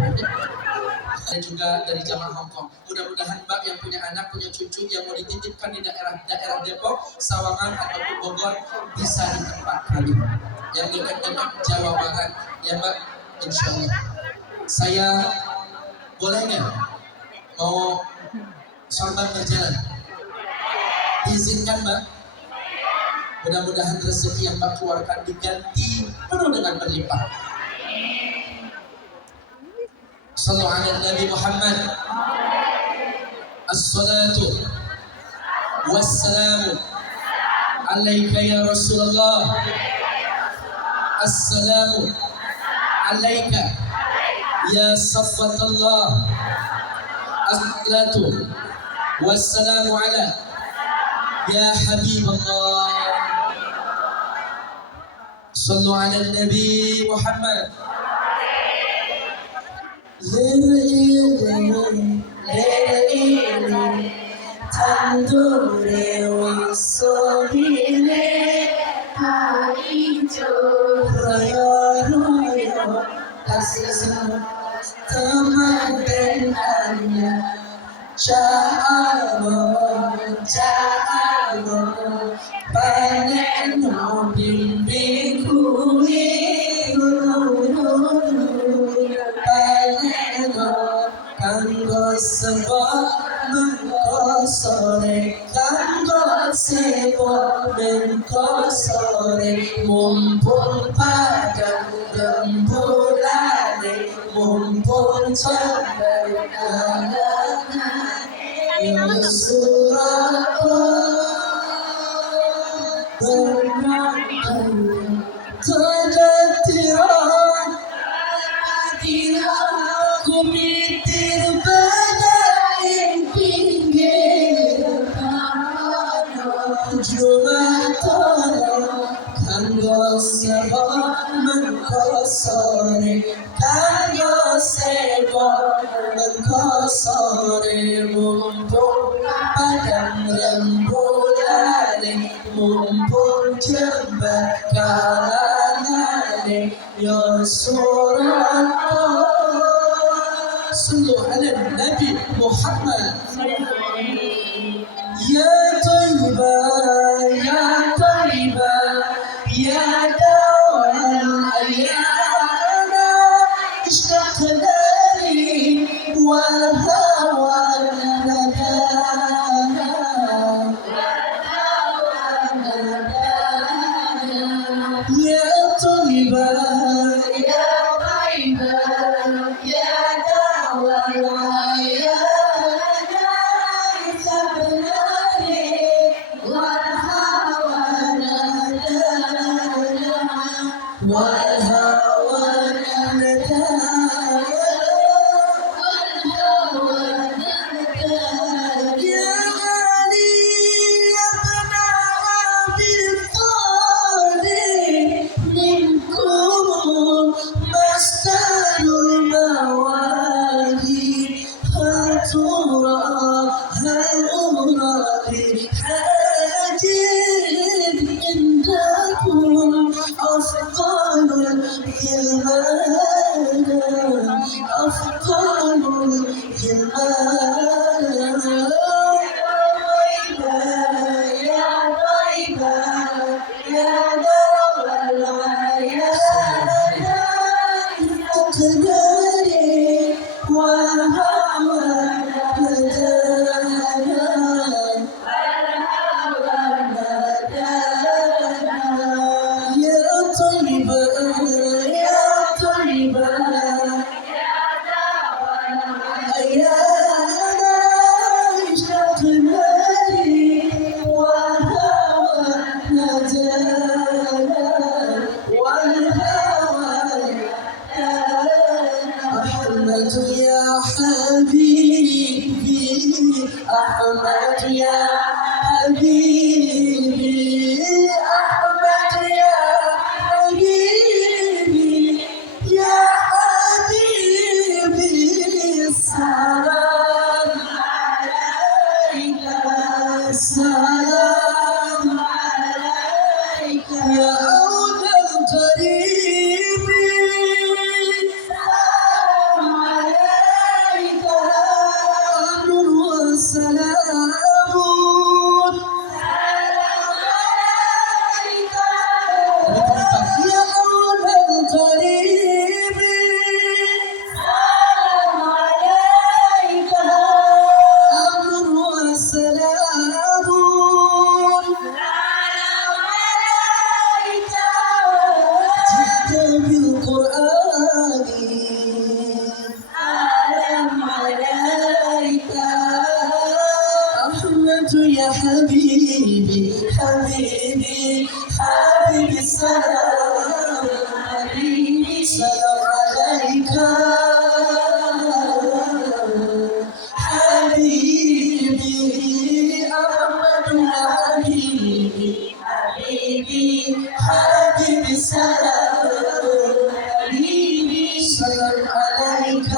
Dan juga dari jamaah Hongkong. Mudah-mudahan Mbak yang punya anak, punya cucu yang mau dititipkan di daerah Depok, Sawangan ataupun Bogor bisa ditempatkan. Yang dekat-dekat Jawa Barat ya Mbak, insya Allah. Saya boleh nggak mau sorban berjalan? Diizinkan Mbak? Mudah-mudahan rezeki yang Mbak keluarkan diganti penuh dengan berlimpah. Sallu ala Nabi Muhammad. As-salatu wassalamu alaika ya Rasulullah. Assalamu alaika ya Safwatullah. As-salatu wassalamu ala ya Habibullah. Sallu ala Nabi Muhammad. Tandure wissobile haijo royo kasih teman dengannya Ja'alo paneno bimbing kuwi kanggo sebab mengkosore kanggo sebab mengkosore mumpung pada bulan mumpung coba Ya suratku berkata Terjatiran ku mitir badai pinggir Jumatara kanggo seba mengkosore kanggo seba mengkosore mumpung padang rembulan mumpung jember kalangan ya suratku صلوا على النبي محمد يا طيبة يا طيبة يا دواء الأيام اشتقنا لي والهوى ندانا يا طيبة يا طيبة يا أحمد يا حبيبي أحمد يا حبيبي يا حبيبي السلام عليك السلام عليك يا أولى القريب السلام عليك أمر وسلام يا حبيبي حبيبي حبيبي السلام حبيبي سلام عليك حبيبي أحمد يا حبيبي حبيبي حبيبي السلام حبيبي سلام عليك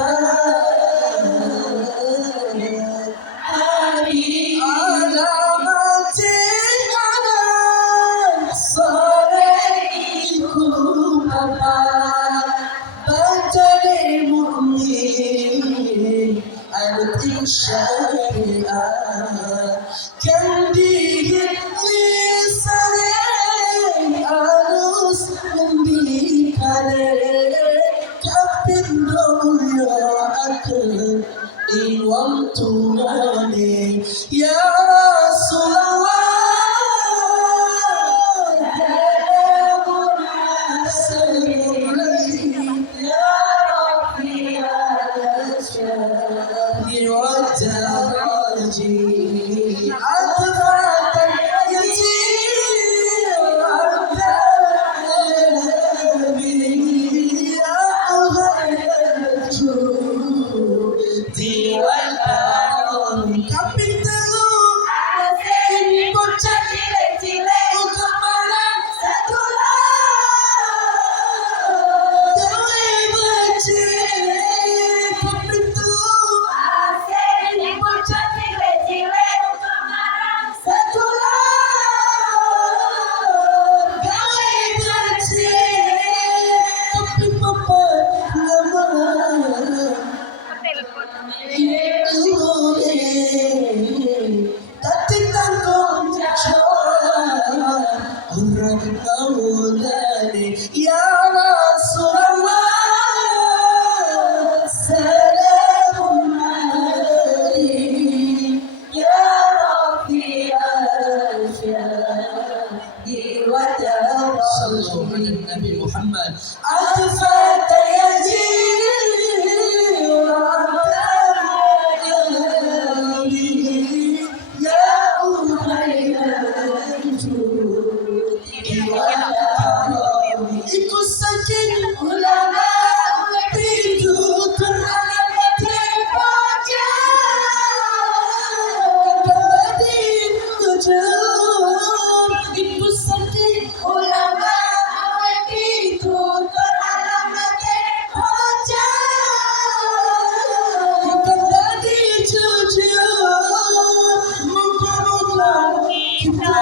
الشريعة كان به لساني أنوس من بيك كابن دنيا أكل إن وانتوني يا رسول الله يا رفيع الشام يجي عطفة يجي عذابي أغير جودي والأرض Kapitalu Asin bocah cilik-cilik untuk barang satu gawe becik kapitalu Asin bocah cilik-cilik untuk barang satu gawe becik tapi papa lama Tatikan kau orang maulani ya Rasulullah salamun alaihi ya Rabbi al-syahdi wa dawam sallallahu alaihi Nabi Muhammad Atfat yaji Ikut saking ulama pintu terangkat baca kembali tujuh ikut saking ulama pintu terangkat baca kembali tujuh muka-muka kita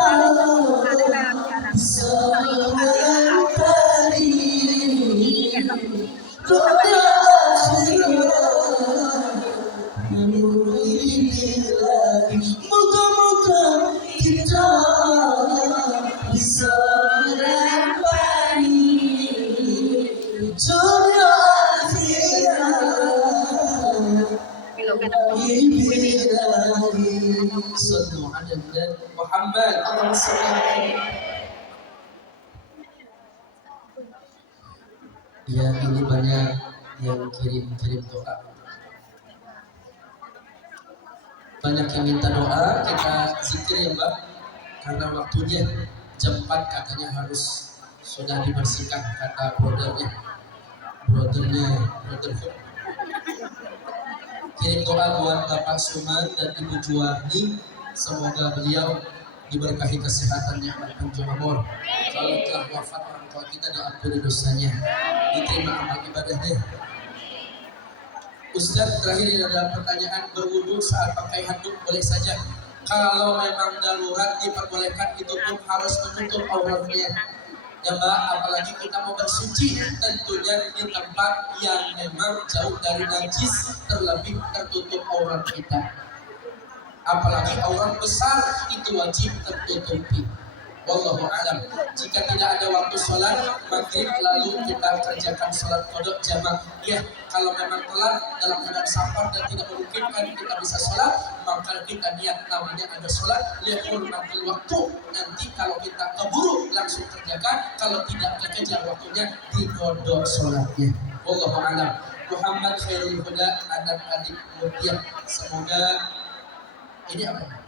Moga-moga kita bisa meraih jodoh Sallu ala Muhammad Ya ini banyak yang kirim doa. Banyak yang minta doa, kita zikir ya Mbak. Karena waktunya jam 4 katanya harus sudah dibersihkan kata brotherhood. Kirim doa buat Bapak Suman dan Ibu Juwarni, semoga beliau diberkahi kesehatannya dan panjang umur. Kalau telah wafat orang tua kita diampuni dosanya, diterima amal ibadahnya. Ustaz, terakhir ini adalah pertanyaan berwudu saat pakai handuk boleh saja. Kalau memang darurat diperbolehkan, itu pun harus menutup auratnya. Ya Mbak, apalagi kita mau bersuci, tentunya di tempat yang memang jauh dari najis, terlebih tertutup aurat kita. Apalagi aurat besar itu wajib tertutupi. Wallahu a'lam. Jika tidak ada waktu sholat maghrib lalu kita kerjakan sholat qada jamaah. Ya, kalau memang telat dalam keadaan safar dan tidak memungkinkan kita bisa sholat, maka kita niat namanya ada sholat lihurmatil waktu. Nanti kalau kita keburu langsung kerjakan, kalau tidak kekejar waktunya diqada sholatnya. Wallahu a'lam. Muhammad Khairul Huda, anak-adik mutia. Semoga ini apa?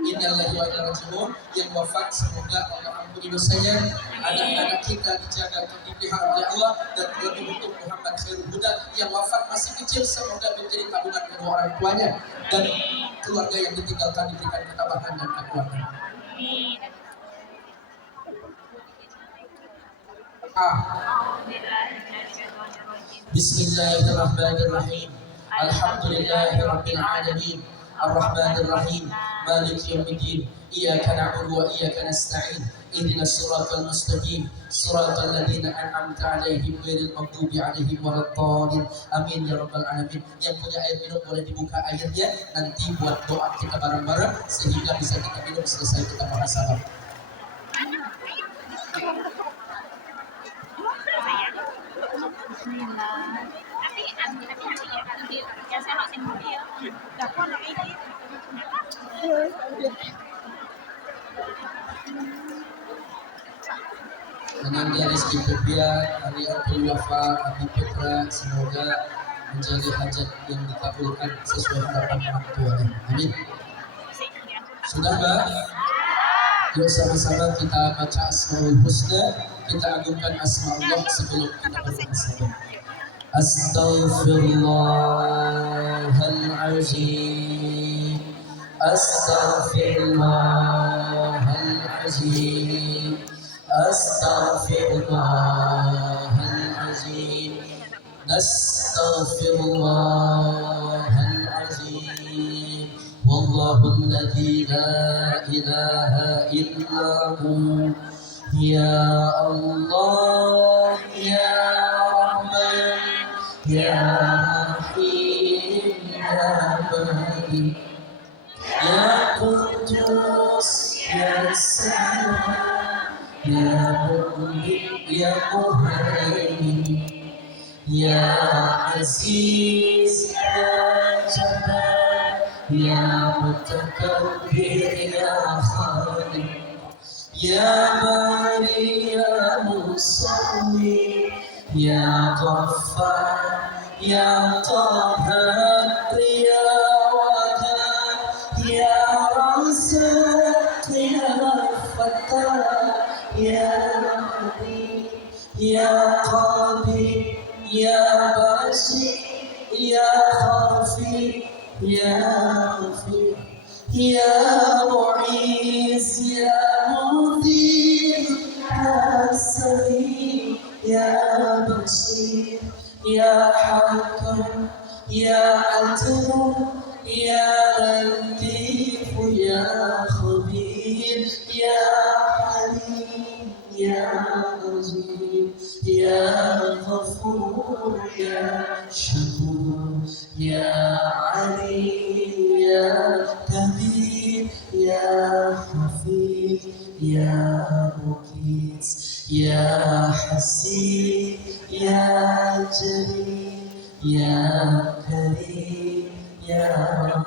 Innalillahi wa inna ilaihi raji'un, yang wafat semoga Allah ampuni dosanya, anak-anak kita dijaga dipelihara oleh Allah, dan terlebih untuk Muhammad Khairul Huda yang wafat masih kecil, semoga menjadi tabungan kedua orang tuanya dan keluarga yang ditinggalkan diberikan ketabahan dan kekuatan. Bismillahirrahmanirrahim. Alhamdulillahirabbil alamin. Ar-Rahmanir Rahim. Maliki yaumiddin. Iyyaka na'budu wa iyyaka nasta'in. Ihdinas siratal mustaqim. Siratal ladzina an'amta 'alaihim ghairil maghdubi 'alaihim waladdallin. Amin ya rabbal alamin. Yang punya air minum boleh dibuka airnya, nanti buat doa kita bareng-bareng sehingga bisa kita minum selesai kita muhasabah. Ananda Rizky Febian, Ali Abdul Wafa, Abi Putra, semoga menjadi hajat yang dikabulkan sesuai harapan orang tuanya. Amin. Sudah Mbak? Yuk sama-sama kita baca Asmaul Husna, kita agungkan asma Allah sebelum kita bermuhasabah. Astaghfirullahalazim. Astaghfirullahalazim. Astaghfirullahalazim. Nastaghfirullahalazim. Wallahu alladzi la ilaha illa hu. Ya Allah, ya Rahman, ya Rahim, ya Malik, ya Qudus, ya Salam, ya Mu'min, ya Muhaimin, ya Aziz, ya Jabbar, ya Mutakabbir, ya Khaliq, ya Bari, ya Musawwir, ya Ghaffar, ya Qahhar, ya Wahhab, ya Razzaq, ya Fattah, ya Alim, ya Qadir, ya Basir, ya Khafi, ya Ghafir, ya Mu'izz, ya Mudir, ya Sami, ya Basir, ya Hakam, ya Adil, ya Latif, ya Khabir, ya Halim, ya Azim, ya Ghafur, ya Shakur, ya Ali, ya Kabir, ya Hafiz, ya Muqis, ya Hasib, ya Jalil, ya Karim, ya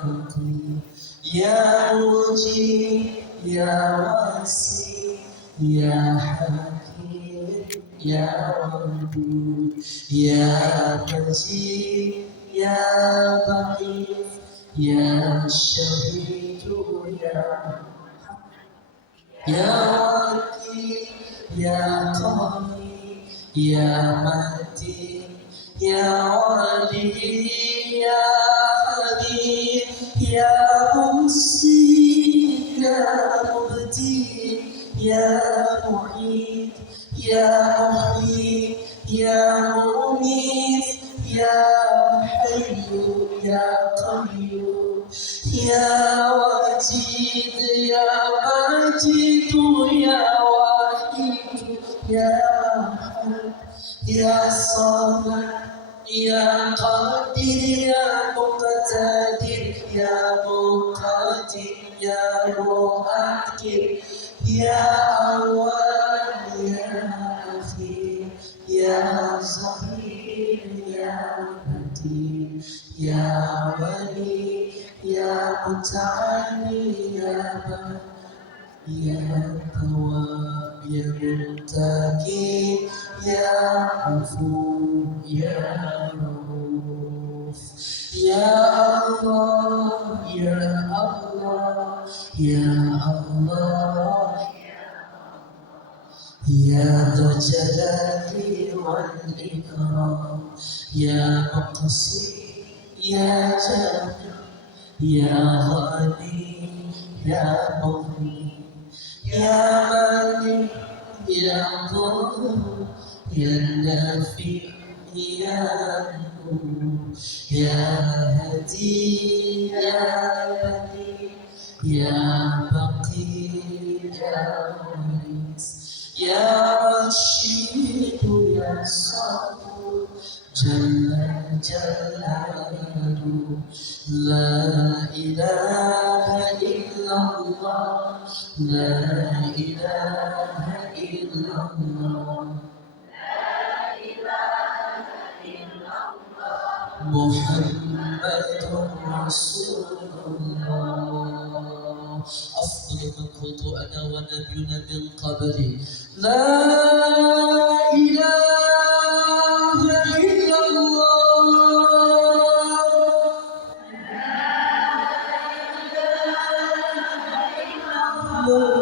Latif, ya Mujib, ya Wasi, ya Hakim, ya Wadud, ya Majid, ya Ba'if, ya Syahid, ya Wakil, ya Qahir, ya Matin, ya Wali, ya Habib, ya Muhsin, ya Mubdi, ya Mu'id, ya Muhyi, ya Mumit, ya Hayyu, ya Qayyum, ya Wajid, ya Majid, ya Wahid, ya Ahad, ya Samad, ya Qadir, ya Muqtadir, ya Muqadir, ya Muakhir, ya Awwal, ya Akhir, ya Zahir, ya Batin, ya Wali, ya Muta'ali, ya Bari, ya Tawwab, ya Muttaqi, ya Afu, ya Rauf, ya Allah, ya Allah, ya Allah, ya Dzal Jalali wal Ikram, ya Muqsit, ya Jami, ya Ghani, ya Mughni, ya Malik, ya Dhur, ya Nafi, ya Nur, ya Hadi, ya Badi, ya Baqi, ya Waris, ya Rashid, ya Sabur, Jalla Jalaluhu, La ilaha illallah, La ilaha illallah, Muhammadur Rasulullah. Afdal ma qultu ana wa nabiyyuna min qabli, La ilaha illallah.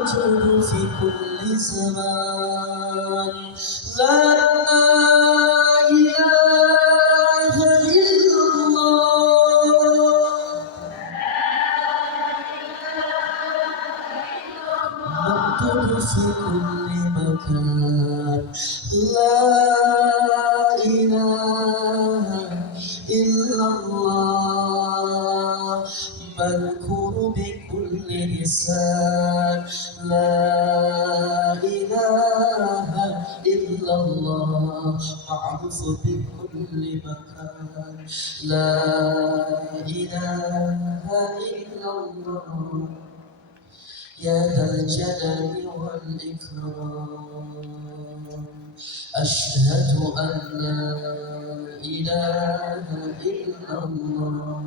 الموجود في كل زمان لا إله إلا الله موجود في كل مكان لا إله إلا الله مذكور بكل لسان لا إله إلا الله معروف بكل مكان لا إله إلا الله يا ذا الجلال والإكرام أشهد أن لا إله إلا الله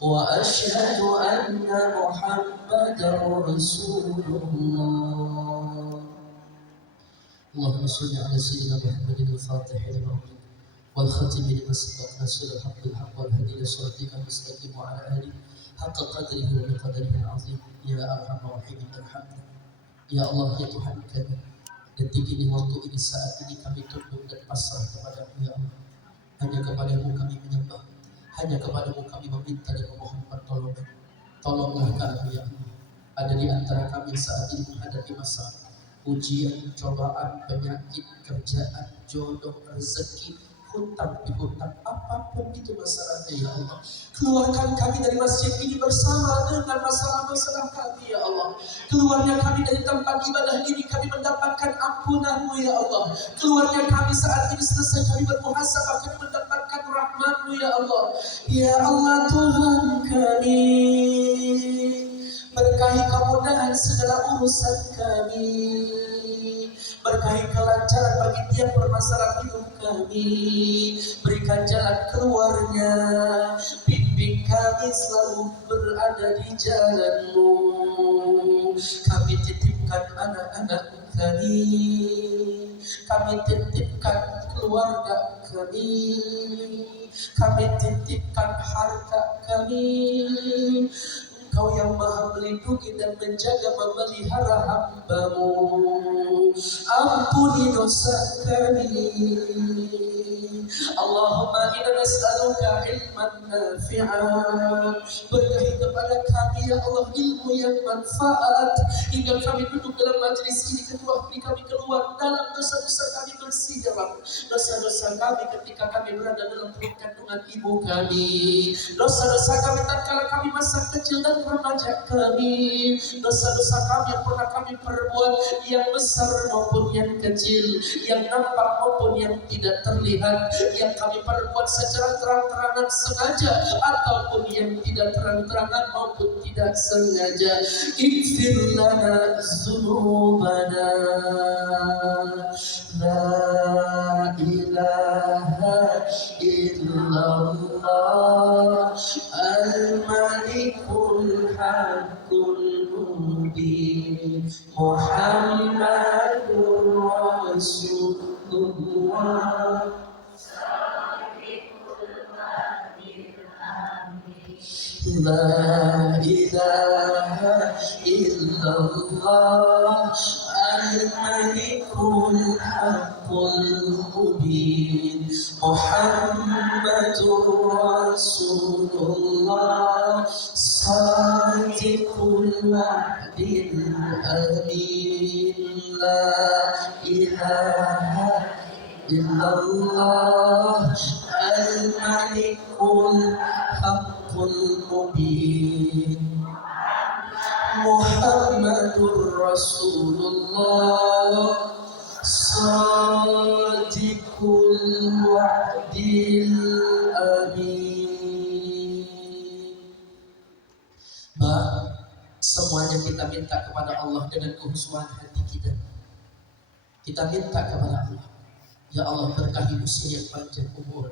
وأشهد أن محمدا رسول الله اللهم صل على سيدنا محمد الفاتح لما أغلق والختم لما سبق ناصر الحق بالحق والهدي إلى صراطك المستقيم وعلى آله حق قدره وبقدره العظيم ya Arhamar Rahimin Alhamdulillah. Ya Allah, ya Tuhan kami, detik ini, waktu ini, saat ini kami tunduk dan pasrah kepada-Mu ya Allah. Hanya kepada-Mu kami menyembah, hanya kepada-Mu kami meminta dan memohon pertolongan. Tolonglah kami ya Allah. Ada di antara kami saat ini menghadapi masa ujian, cobaan, penyakit, kerjaan, jodoh, rezeki, hutang pihutang, apapun itu masalahnya ya Allah. Keluarkan kami dari masjid ini bersama dengan masalah-masalah kami ya Allah. Keluarnya kami dari tempat ibadah ini kami mendapatkan ampunan-Mu ya Allah. Keluarnya kami saat ini selesai kami bermuhasabah kami mendapatkan rahmat-Mu ya Allah. Ya Allah Tuhan kami, berkahi kemudahan segala urusan kami, berkahi kelancaran bagi tiap permasalahan hidup kami, berikan jalan keluarnya, bimbing kami selalu berada di jalan-Mu. Kami titipkan anak-anak kami, kami titipkan keluarga kami, kami titipkan harta kami. Engkau yang maha melindungi dan menjaga memelihara hamba-Mu. Ampuni dosa kami. Allahumma inna nas'aluka ilman nafi'an. Berkahi kepada kami ya Allah ilmu yang manfaat, hingga kami duduk dalam majlis ini kedua kali kami keluar dalam dosa-dosa kami bersih ya Rabb. Dosa-dosa kami ketika kami berada dalam perut kandungan ibu kami, dosa-dosa kami tatkala kami masa kecil dan remaja kami, dosa-dosa kami yang pernah kami perbuat, yang besar maupun yang kecil, yang nampak maupun yang tidak terlihat, yang kami perbuat secara terang-terangan sengaja ataupun yang tidak terang-terangan maupun tidak sengaja. Ighfir lana dzunubana la ilaha illallah al-malikul haqqul mubin Muhammadur Rasulullah. La ilaha illallah al-malikul haqqul mubin Muhammadur Rasulullah sadiqul wa'dil amin. La ilaha illallah al-malikul haqqul mubin Muhammadur Rasulullah sadiqul wa'dil amin. Semuanya kita minta kepada Allah dengan kehusuan hati kita. Kita minta kepada Allah, ya Allah berkahi usia yang panjang umur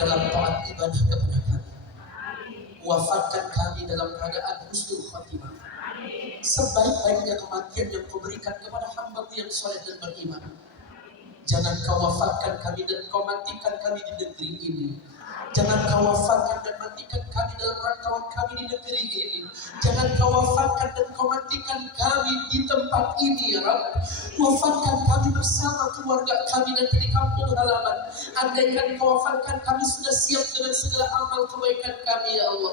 dalam taat ibadah kepada kami. Wafatkan kami dalam keadaan husnul khatimah, sebaik-baiknya kematian yang Kau berikan kepada hamba-Mu yang soleh dan beriman. Jangan Kau wafatkan kami dan Kau matikan kami di negeri ini. Jangan kau wafatkan dan matikan kami dalam rantauan kami di negeri ini. Jangan kau wafatkan dan kau matikan kami di tempat ini ya Rabb. Wafatkan kami bersama keluarga kami nanti di kampung halaman. Andaikan kau wafatkan kami sudah siap dengan segala amal kebaikan kami ya Allah.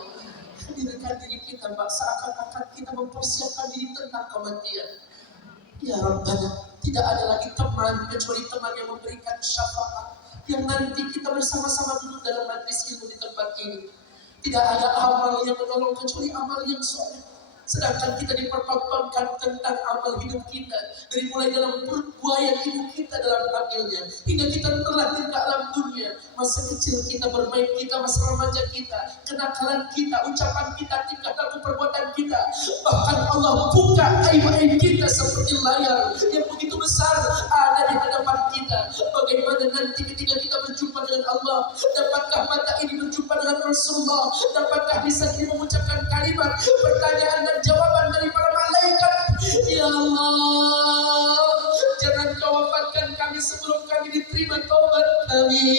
Hadirkan diri kita Mbak, seakan-akan kita mempersiapkan diri tentang kematian. Ya Rabbana, tidak ada lagi teman kecuali teman yang memberikan syafaat, yang nanti kita bersama-sama duduk dalam majlis ilmu di tempat ini. Tidak ada amal yang menolong kecuali amal yang soleh. Sedangkan kita dipertontonkan tentang amal hidup kita, dari mulai dalam perut buaya ibu kita dalam hamilnya hingga kita terlahir ke alam dunia. Masa kecil kita, bermain kita, masa remaja kita, kenakalan kita, ucapan kita, tingkah laku perbuatan kita. Bahkan Allah buka aib-aib kita seperti layar yang begitu besar ada di hadapan kita. Bagaimana nanti ketika kita berjumpa dengan Allah? Dapatkah mata ini berjumpa dengan Rasulullah? Dapatkah lisan ini mengucapkan kalimat pertanyaan dan jawaban dari para malaikat? Ya Allah, jangan kau wafatkan kami sebelum kami diterima taubat kami.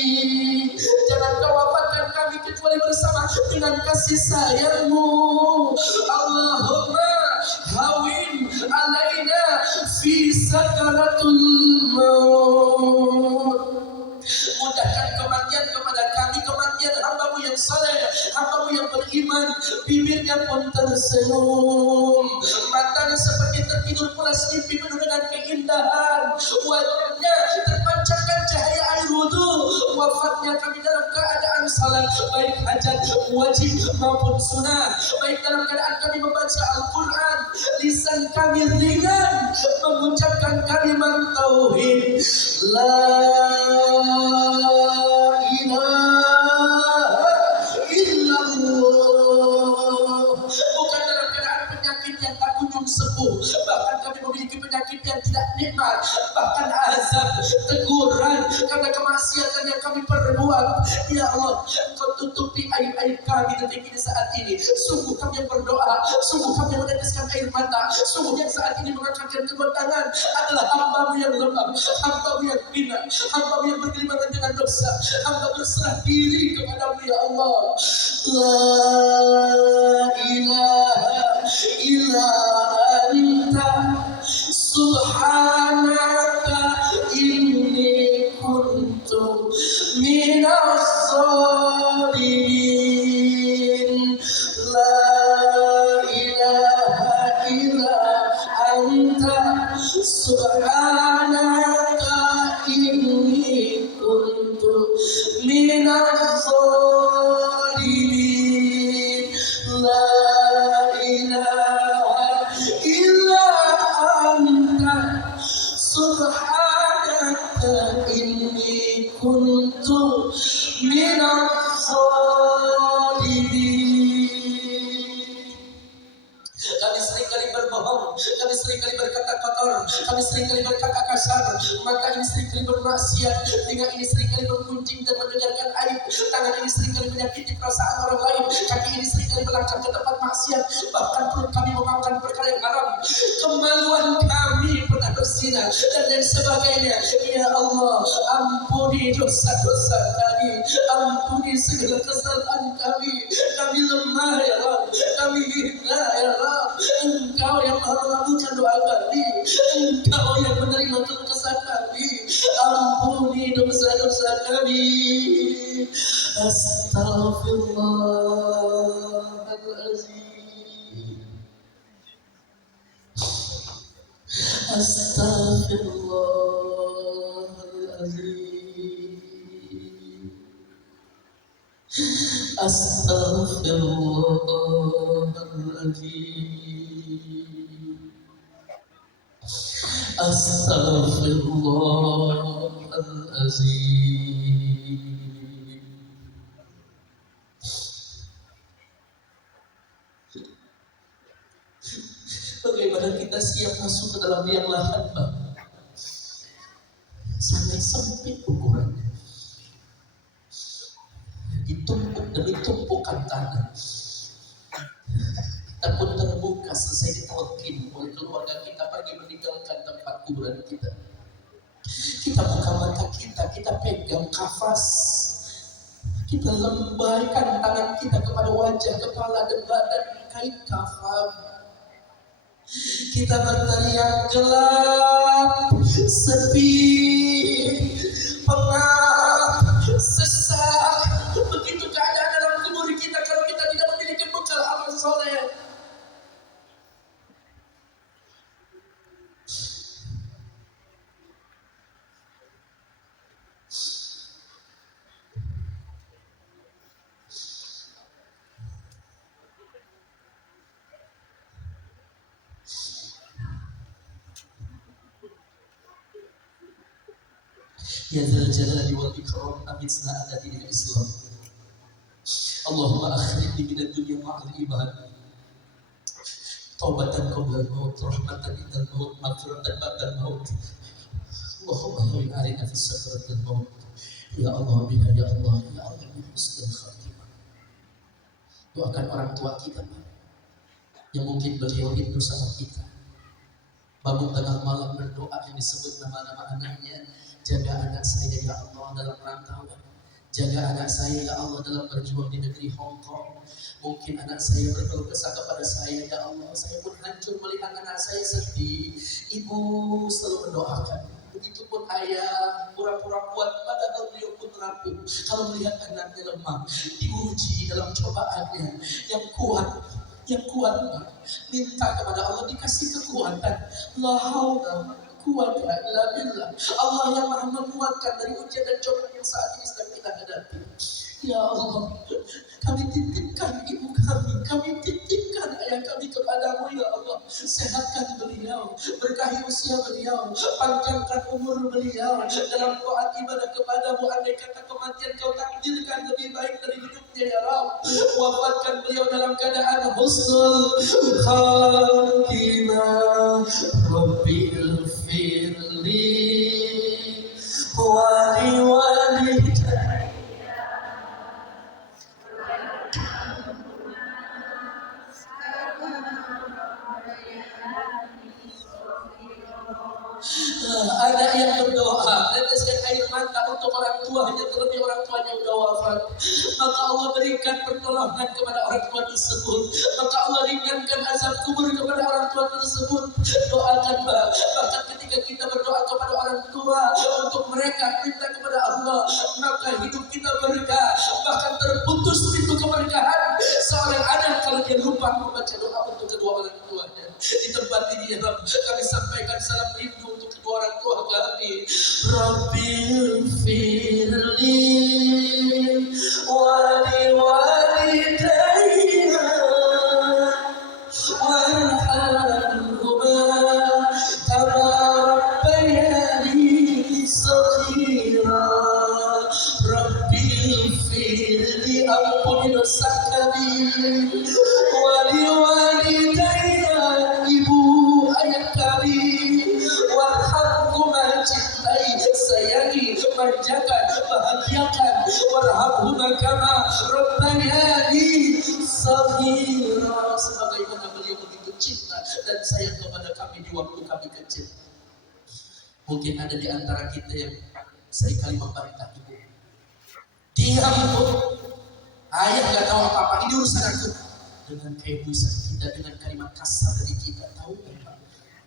Jangan kau wafatkan kami kecuali bersama dengan kasih sayang-Mu. Allahumma hawin alaina fi sakaratul maut. Mudahkan kematian kepada kami, kematian hamba-Mu yang saleh, hamba-Mu yang beriman. Bibirnya pun tersenyum, matanya seperti tertidur pulas mimpi penuh dengan keindahan, wajahnya terpancarkan cahaya air wudu. Wafatnya kami dalam keadaan salat, baik hajat wajib maupun sunnah, baik dalam keadaan kami membaca Al-Quran, lisan kami ringan mengucapkan kalimat tauhid, la ilaha illallah. Bukan dalam keadaan penyakit yang tak kunjung sembuh, bahkan kami memiliki penyakit yang tidak nikmat, bahkan azab, teguran karena kemaksiatan yang kami perbuat. Ya Allah, Engkau tutupi aib-aib kami detik ini saat ini. Sungguh kami yang berdoa, sungguh kami yang meneteskan air mata, sungguh yang saat ini mengangkatkan kedua tangan adalah hamba-Mu yang lemah, hamba-Mu yang hina, hamba-Mu yang bergelimang dengan dosa. Hamba berserah diri kepada-Mu ya Allah. La ilaha illa anta subhanaka inni kuntu minas zalimin. La ilaha illa anta subhanaka inni kuntu minas zalimin. La ilaha illa anta subhanaka inni kuntu minas zalimin. Kami seringkali berbohong, kami seringkali berkata kotor, kami seringkali berkata kasar, mata ini seringkali bermaksiat, telinga ini seringkali berkunjing dan mendengarkan aib, tangan ini seringkali menyakiti perasaan orang lain, kaki ini seringkali melangkah ke tempat maksiat, bahkan perut kami memakan perkara yang haram, kemaluan kami pernah berzina dan lain sebagainya. Ya Allah, ampuni dosa-dosa kami, ampuni segala kesalahan kami. Kami lemah ya Allah, kami hina ya Allah. Engkau yang maha mengabulkan doa kami, Engkau yang menerima keluh kesah kami. Ampuni dosa-dosa kami. Astaghfirullahaladzim. Astaghfirullahaladzim. Astaghfirullahaladzim. Astaghfirullahaladzim. Bagaimana kita siap masuk ke dalam liang lahat, Pak? Sangat sempit ukurannya, ditumpuk demi tumpukan tanah. Kita pun terbuka selesai ditelkin oleh keluarga kita pergi meninggalkan tempat kuburan kita. Kita buka mata kita pegang kafas, Kita lembaikan tangan kita kepada wajah, kepala, dan badan kain kafan. Kita berteriak gelap, sepi, pengap, sesak. Begitu keadaan dalam kubur kita kalau kita tidak memiliki bekal amal soleh. Ya Dzal Jalali wal Ikram, amitna ala dinil Islam. Allahumma akhrijni minad dunya ma'al iman. Taubatan qabla al-maut, rahmatan indal maut, maghfiratan ba'dal maut. Allahumma hawwin 'alaina fi sakratil maut. Ya Allah, biha ya Allah, ya Allah, bi husnul khatimah. Doakan orang tua kita, Pak, yang mungkin beliau rindu sama kita. Bangun tengah malam berdoa yang disebut nama-nama anaknya. Jaga anak saya ya Allah dalam rantauan. Jaga anak saya ya Allah dalam berjuang di negeri Hong Kong. Mungkin anak saya berkeluh kesah kepada saya, ya Allah, saya pun hancur melihat anak saya sedih. Ibu selalu mendoakan. Begitupun ayah pura-pura kuat padahal beliau pun rapuh. Kalau melihat anaknya lemah, diuji dalam cobaannya, yang kuat, minta kepada Allah dikasih kekuatan. La haula quwwata illa billah. Allah yang Maha menguatkan dari ujian dan cobaan yang saat ini sedang kita hadapi. Ya Allah, kami titipkan ibu kami titipkan ayah kami kepadamu ya Allah. Sehatkan beliau, berkahi usia beliau, panjangkan umur beliau dalam taat ibadah kepadamu. Andai kata kematian kau takdirkan lebih baik dari hidupnya ya Rabb, wafatkan beliau dalam keadaan husnul khatimah. Rabbil firli wali walidayya. Anak yang berdoa neteskan air mata untuk orang tuanya, terlebih orang tuanya sudah wafat, maka Allah berikan pertolongan kepada orang tua tersebut, maka Allah ringankan azab kubur kepada orang tua tersebut. Doakan bahkan ketika kita berdoa kepada orang tua untuk mereka minta kepada Allah, maka hidup kita berkah, bahkan terputus pintu keberkahan seorang anak kalau dia lupa membaca doa untuk kedua orang tuanya. Di tempat ini ya Rabb, kami sampaikan salam rindu untuk kedua orang tua kami. Rabbil firli wali walidayya warhamhuma kama rabbayani shaghira. Rabbil firli, ampuni dosa kami, wali walidayya, ibu ayah kami, warhamhuma, cintai, sayangi, manjakan, bahagiakan, warhamhuma kama rabbayani shaghira, sebagaimana beliau begitu cinta dan sayang kepada kami di waktu kami kecil. Mungkin ada di antara kita yang seringkali membantah ibu. Diam bu, ayah nggak tahu apa-apa, ini urusan aku. Dengan keegoisan kita, dengan kalimat kasar dari kita, tahu nggak?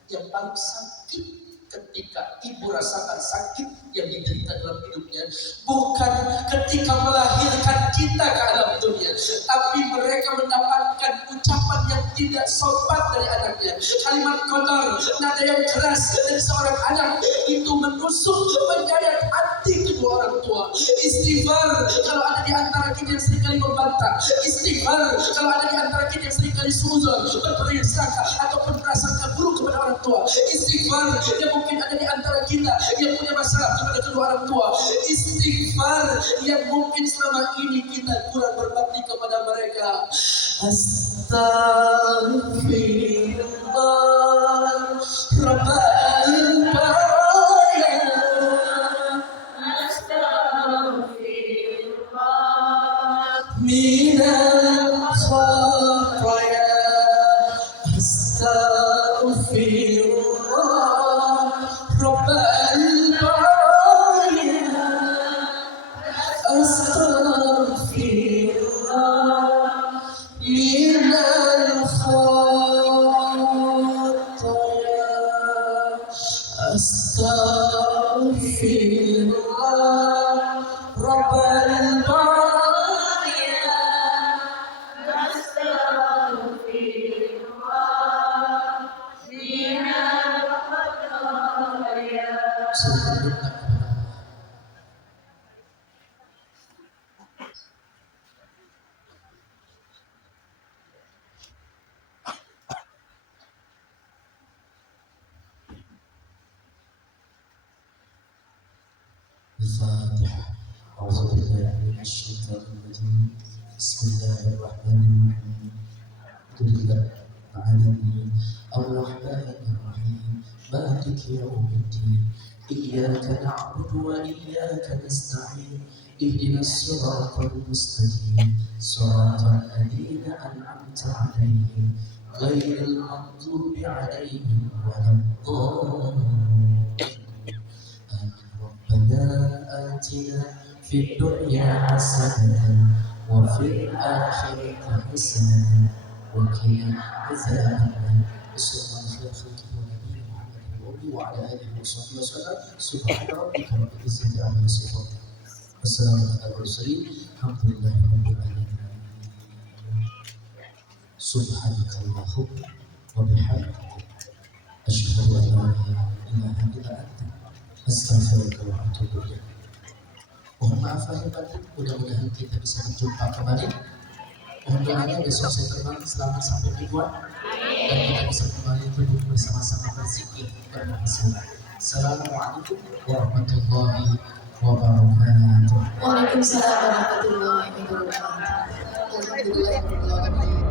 Yang paling sakit ketika ibu rasakan sakit yang diderita dalam hidupnya bukan ketika melahirkan kita ke alam dunia, tapi mereka mendapatkan ucapan yang tidak sopan dari anaknya, kalimat kotor, nada yang keras dari seorang anak itu menusuk, menyayat hati kedua orang tua. Istighfar kalau ada di antara kita yang seringkali membantah, istighfar kalau ada di antara kita yang seringkali suudzon, berprasangka ataupun prasangka buruk kepada orang tua, istighfar yang mungkin ada di antara kita yang punya masalah kepada kedua orang tua, istighfar yang mungkin selama ini kita kurang berbakti kepada mereka. Astaghfirullah Rabbal baraya, astaghfirullah minal khataya, astaghfirullah Rabbal baraya, astaghfirullah الفاتحة. أعوذ بالله من الشيطان الرجيم. بسم الله الرحمن الرحيم. الحمد لله العالمين الرحمن الرحيم مالك يوم الدين إياك نعبد وإياك نستعين اهدنا الصراط المستقيم صراط الذين أنعمت عليهم غير المغضوب عليهم ولا الضالين. ربنا آتنا في الدنيا حسنة وفي الآخرة حسنة وقنا عذاب النار. وصلى الله على خير خلقه ونبينا محمد الأمي وعلى آله وصحبه وسلم. سبحان ربك رب العزة عما يصفون والسلام على المرسلين الحمد لله رب العالمين. سبحانك اللهم وبحمدك أشهد أن لا إله إلا أنت أستغفرك وأتوب إليك. Mohon maaf lahir batin, mudah-mudahan kita bisa berjumpa kembali. Mohon doanya besok saya terbang selamat sampai tujuan dan kita bisa kembali duduk bersama-sama berzikir bermaksud. Assalamualaikum warahmatullahi wabarakatuh. Waalaikumsalam warahmatullahi wabarakatuh. Alhamdulillah.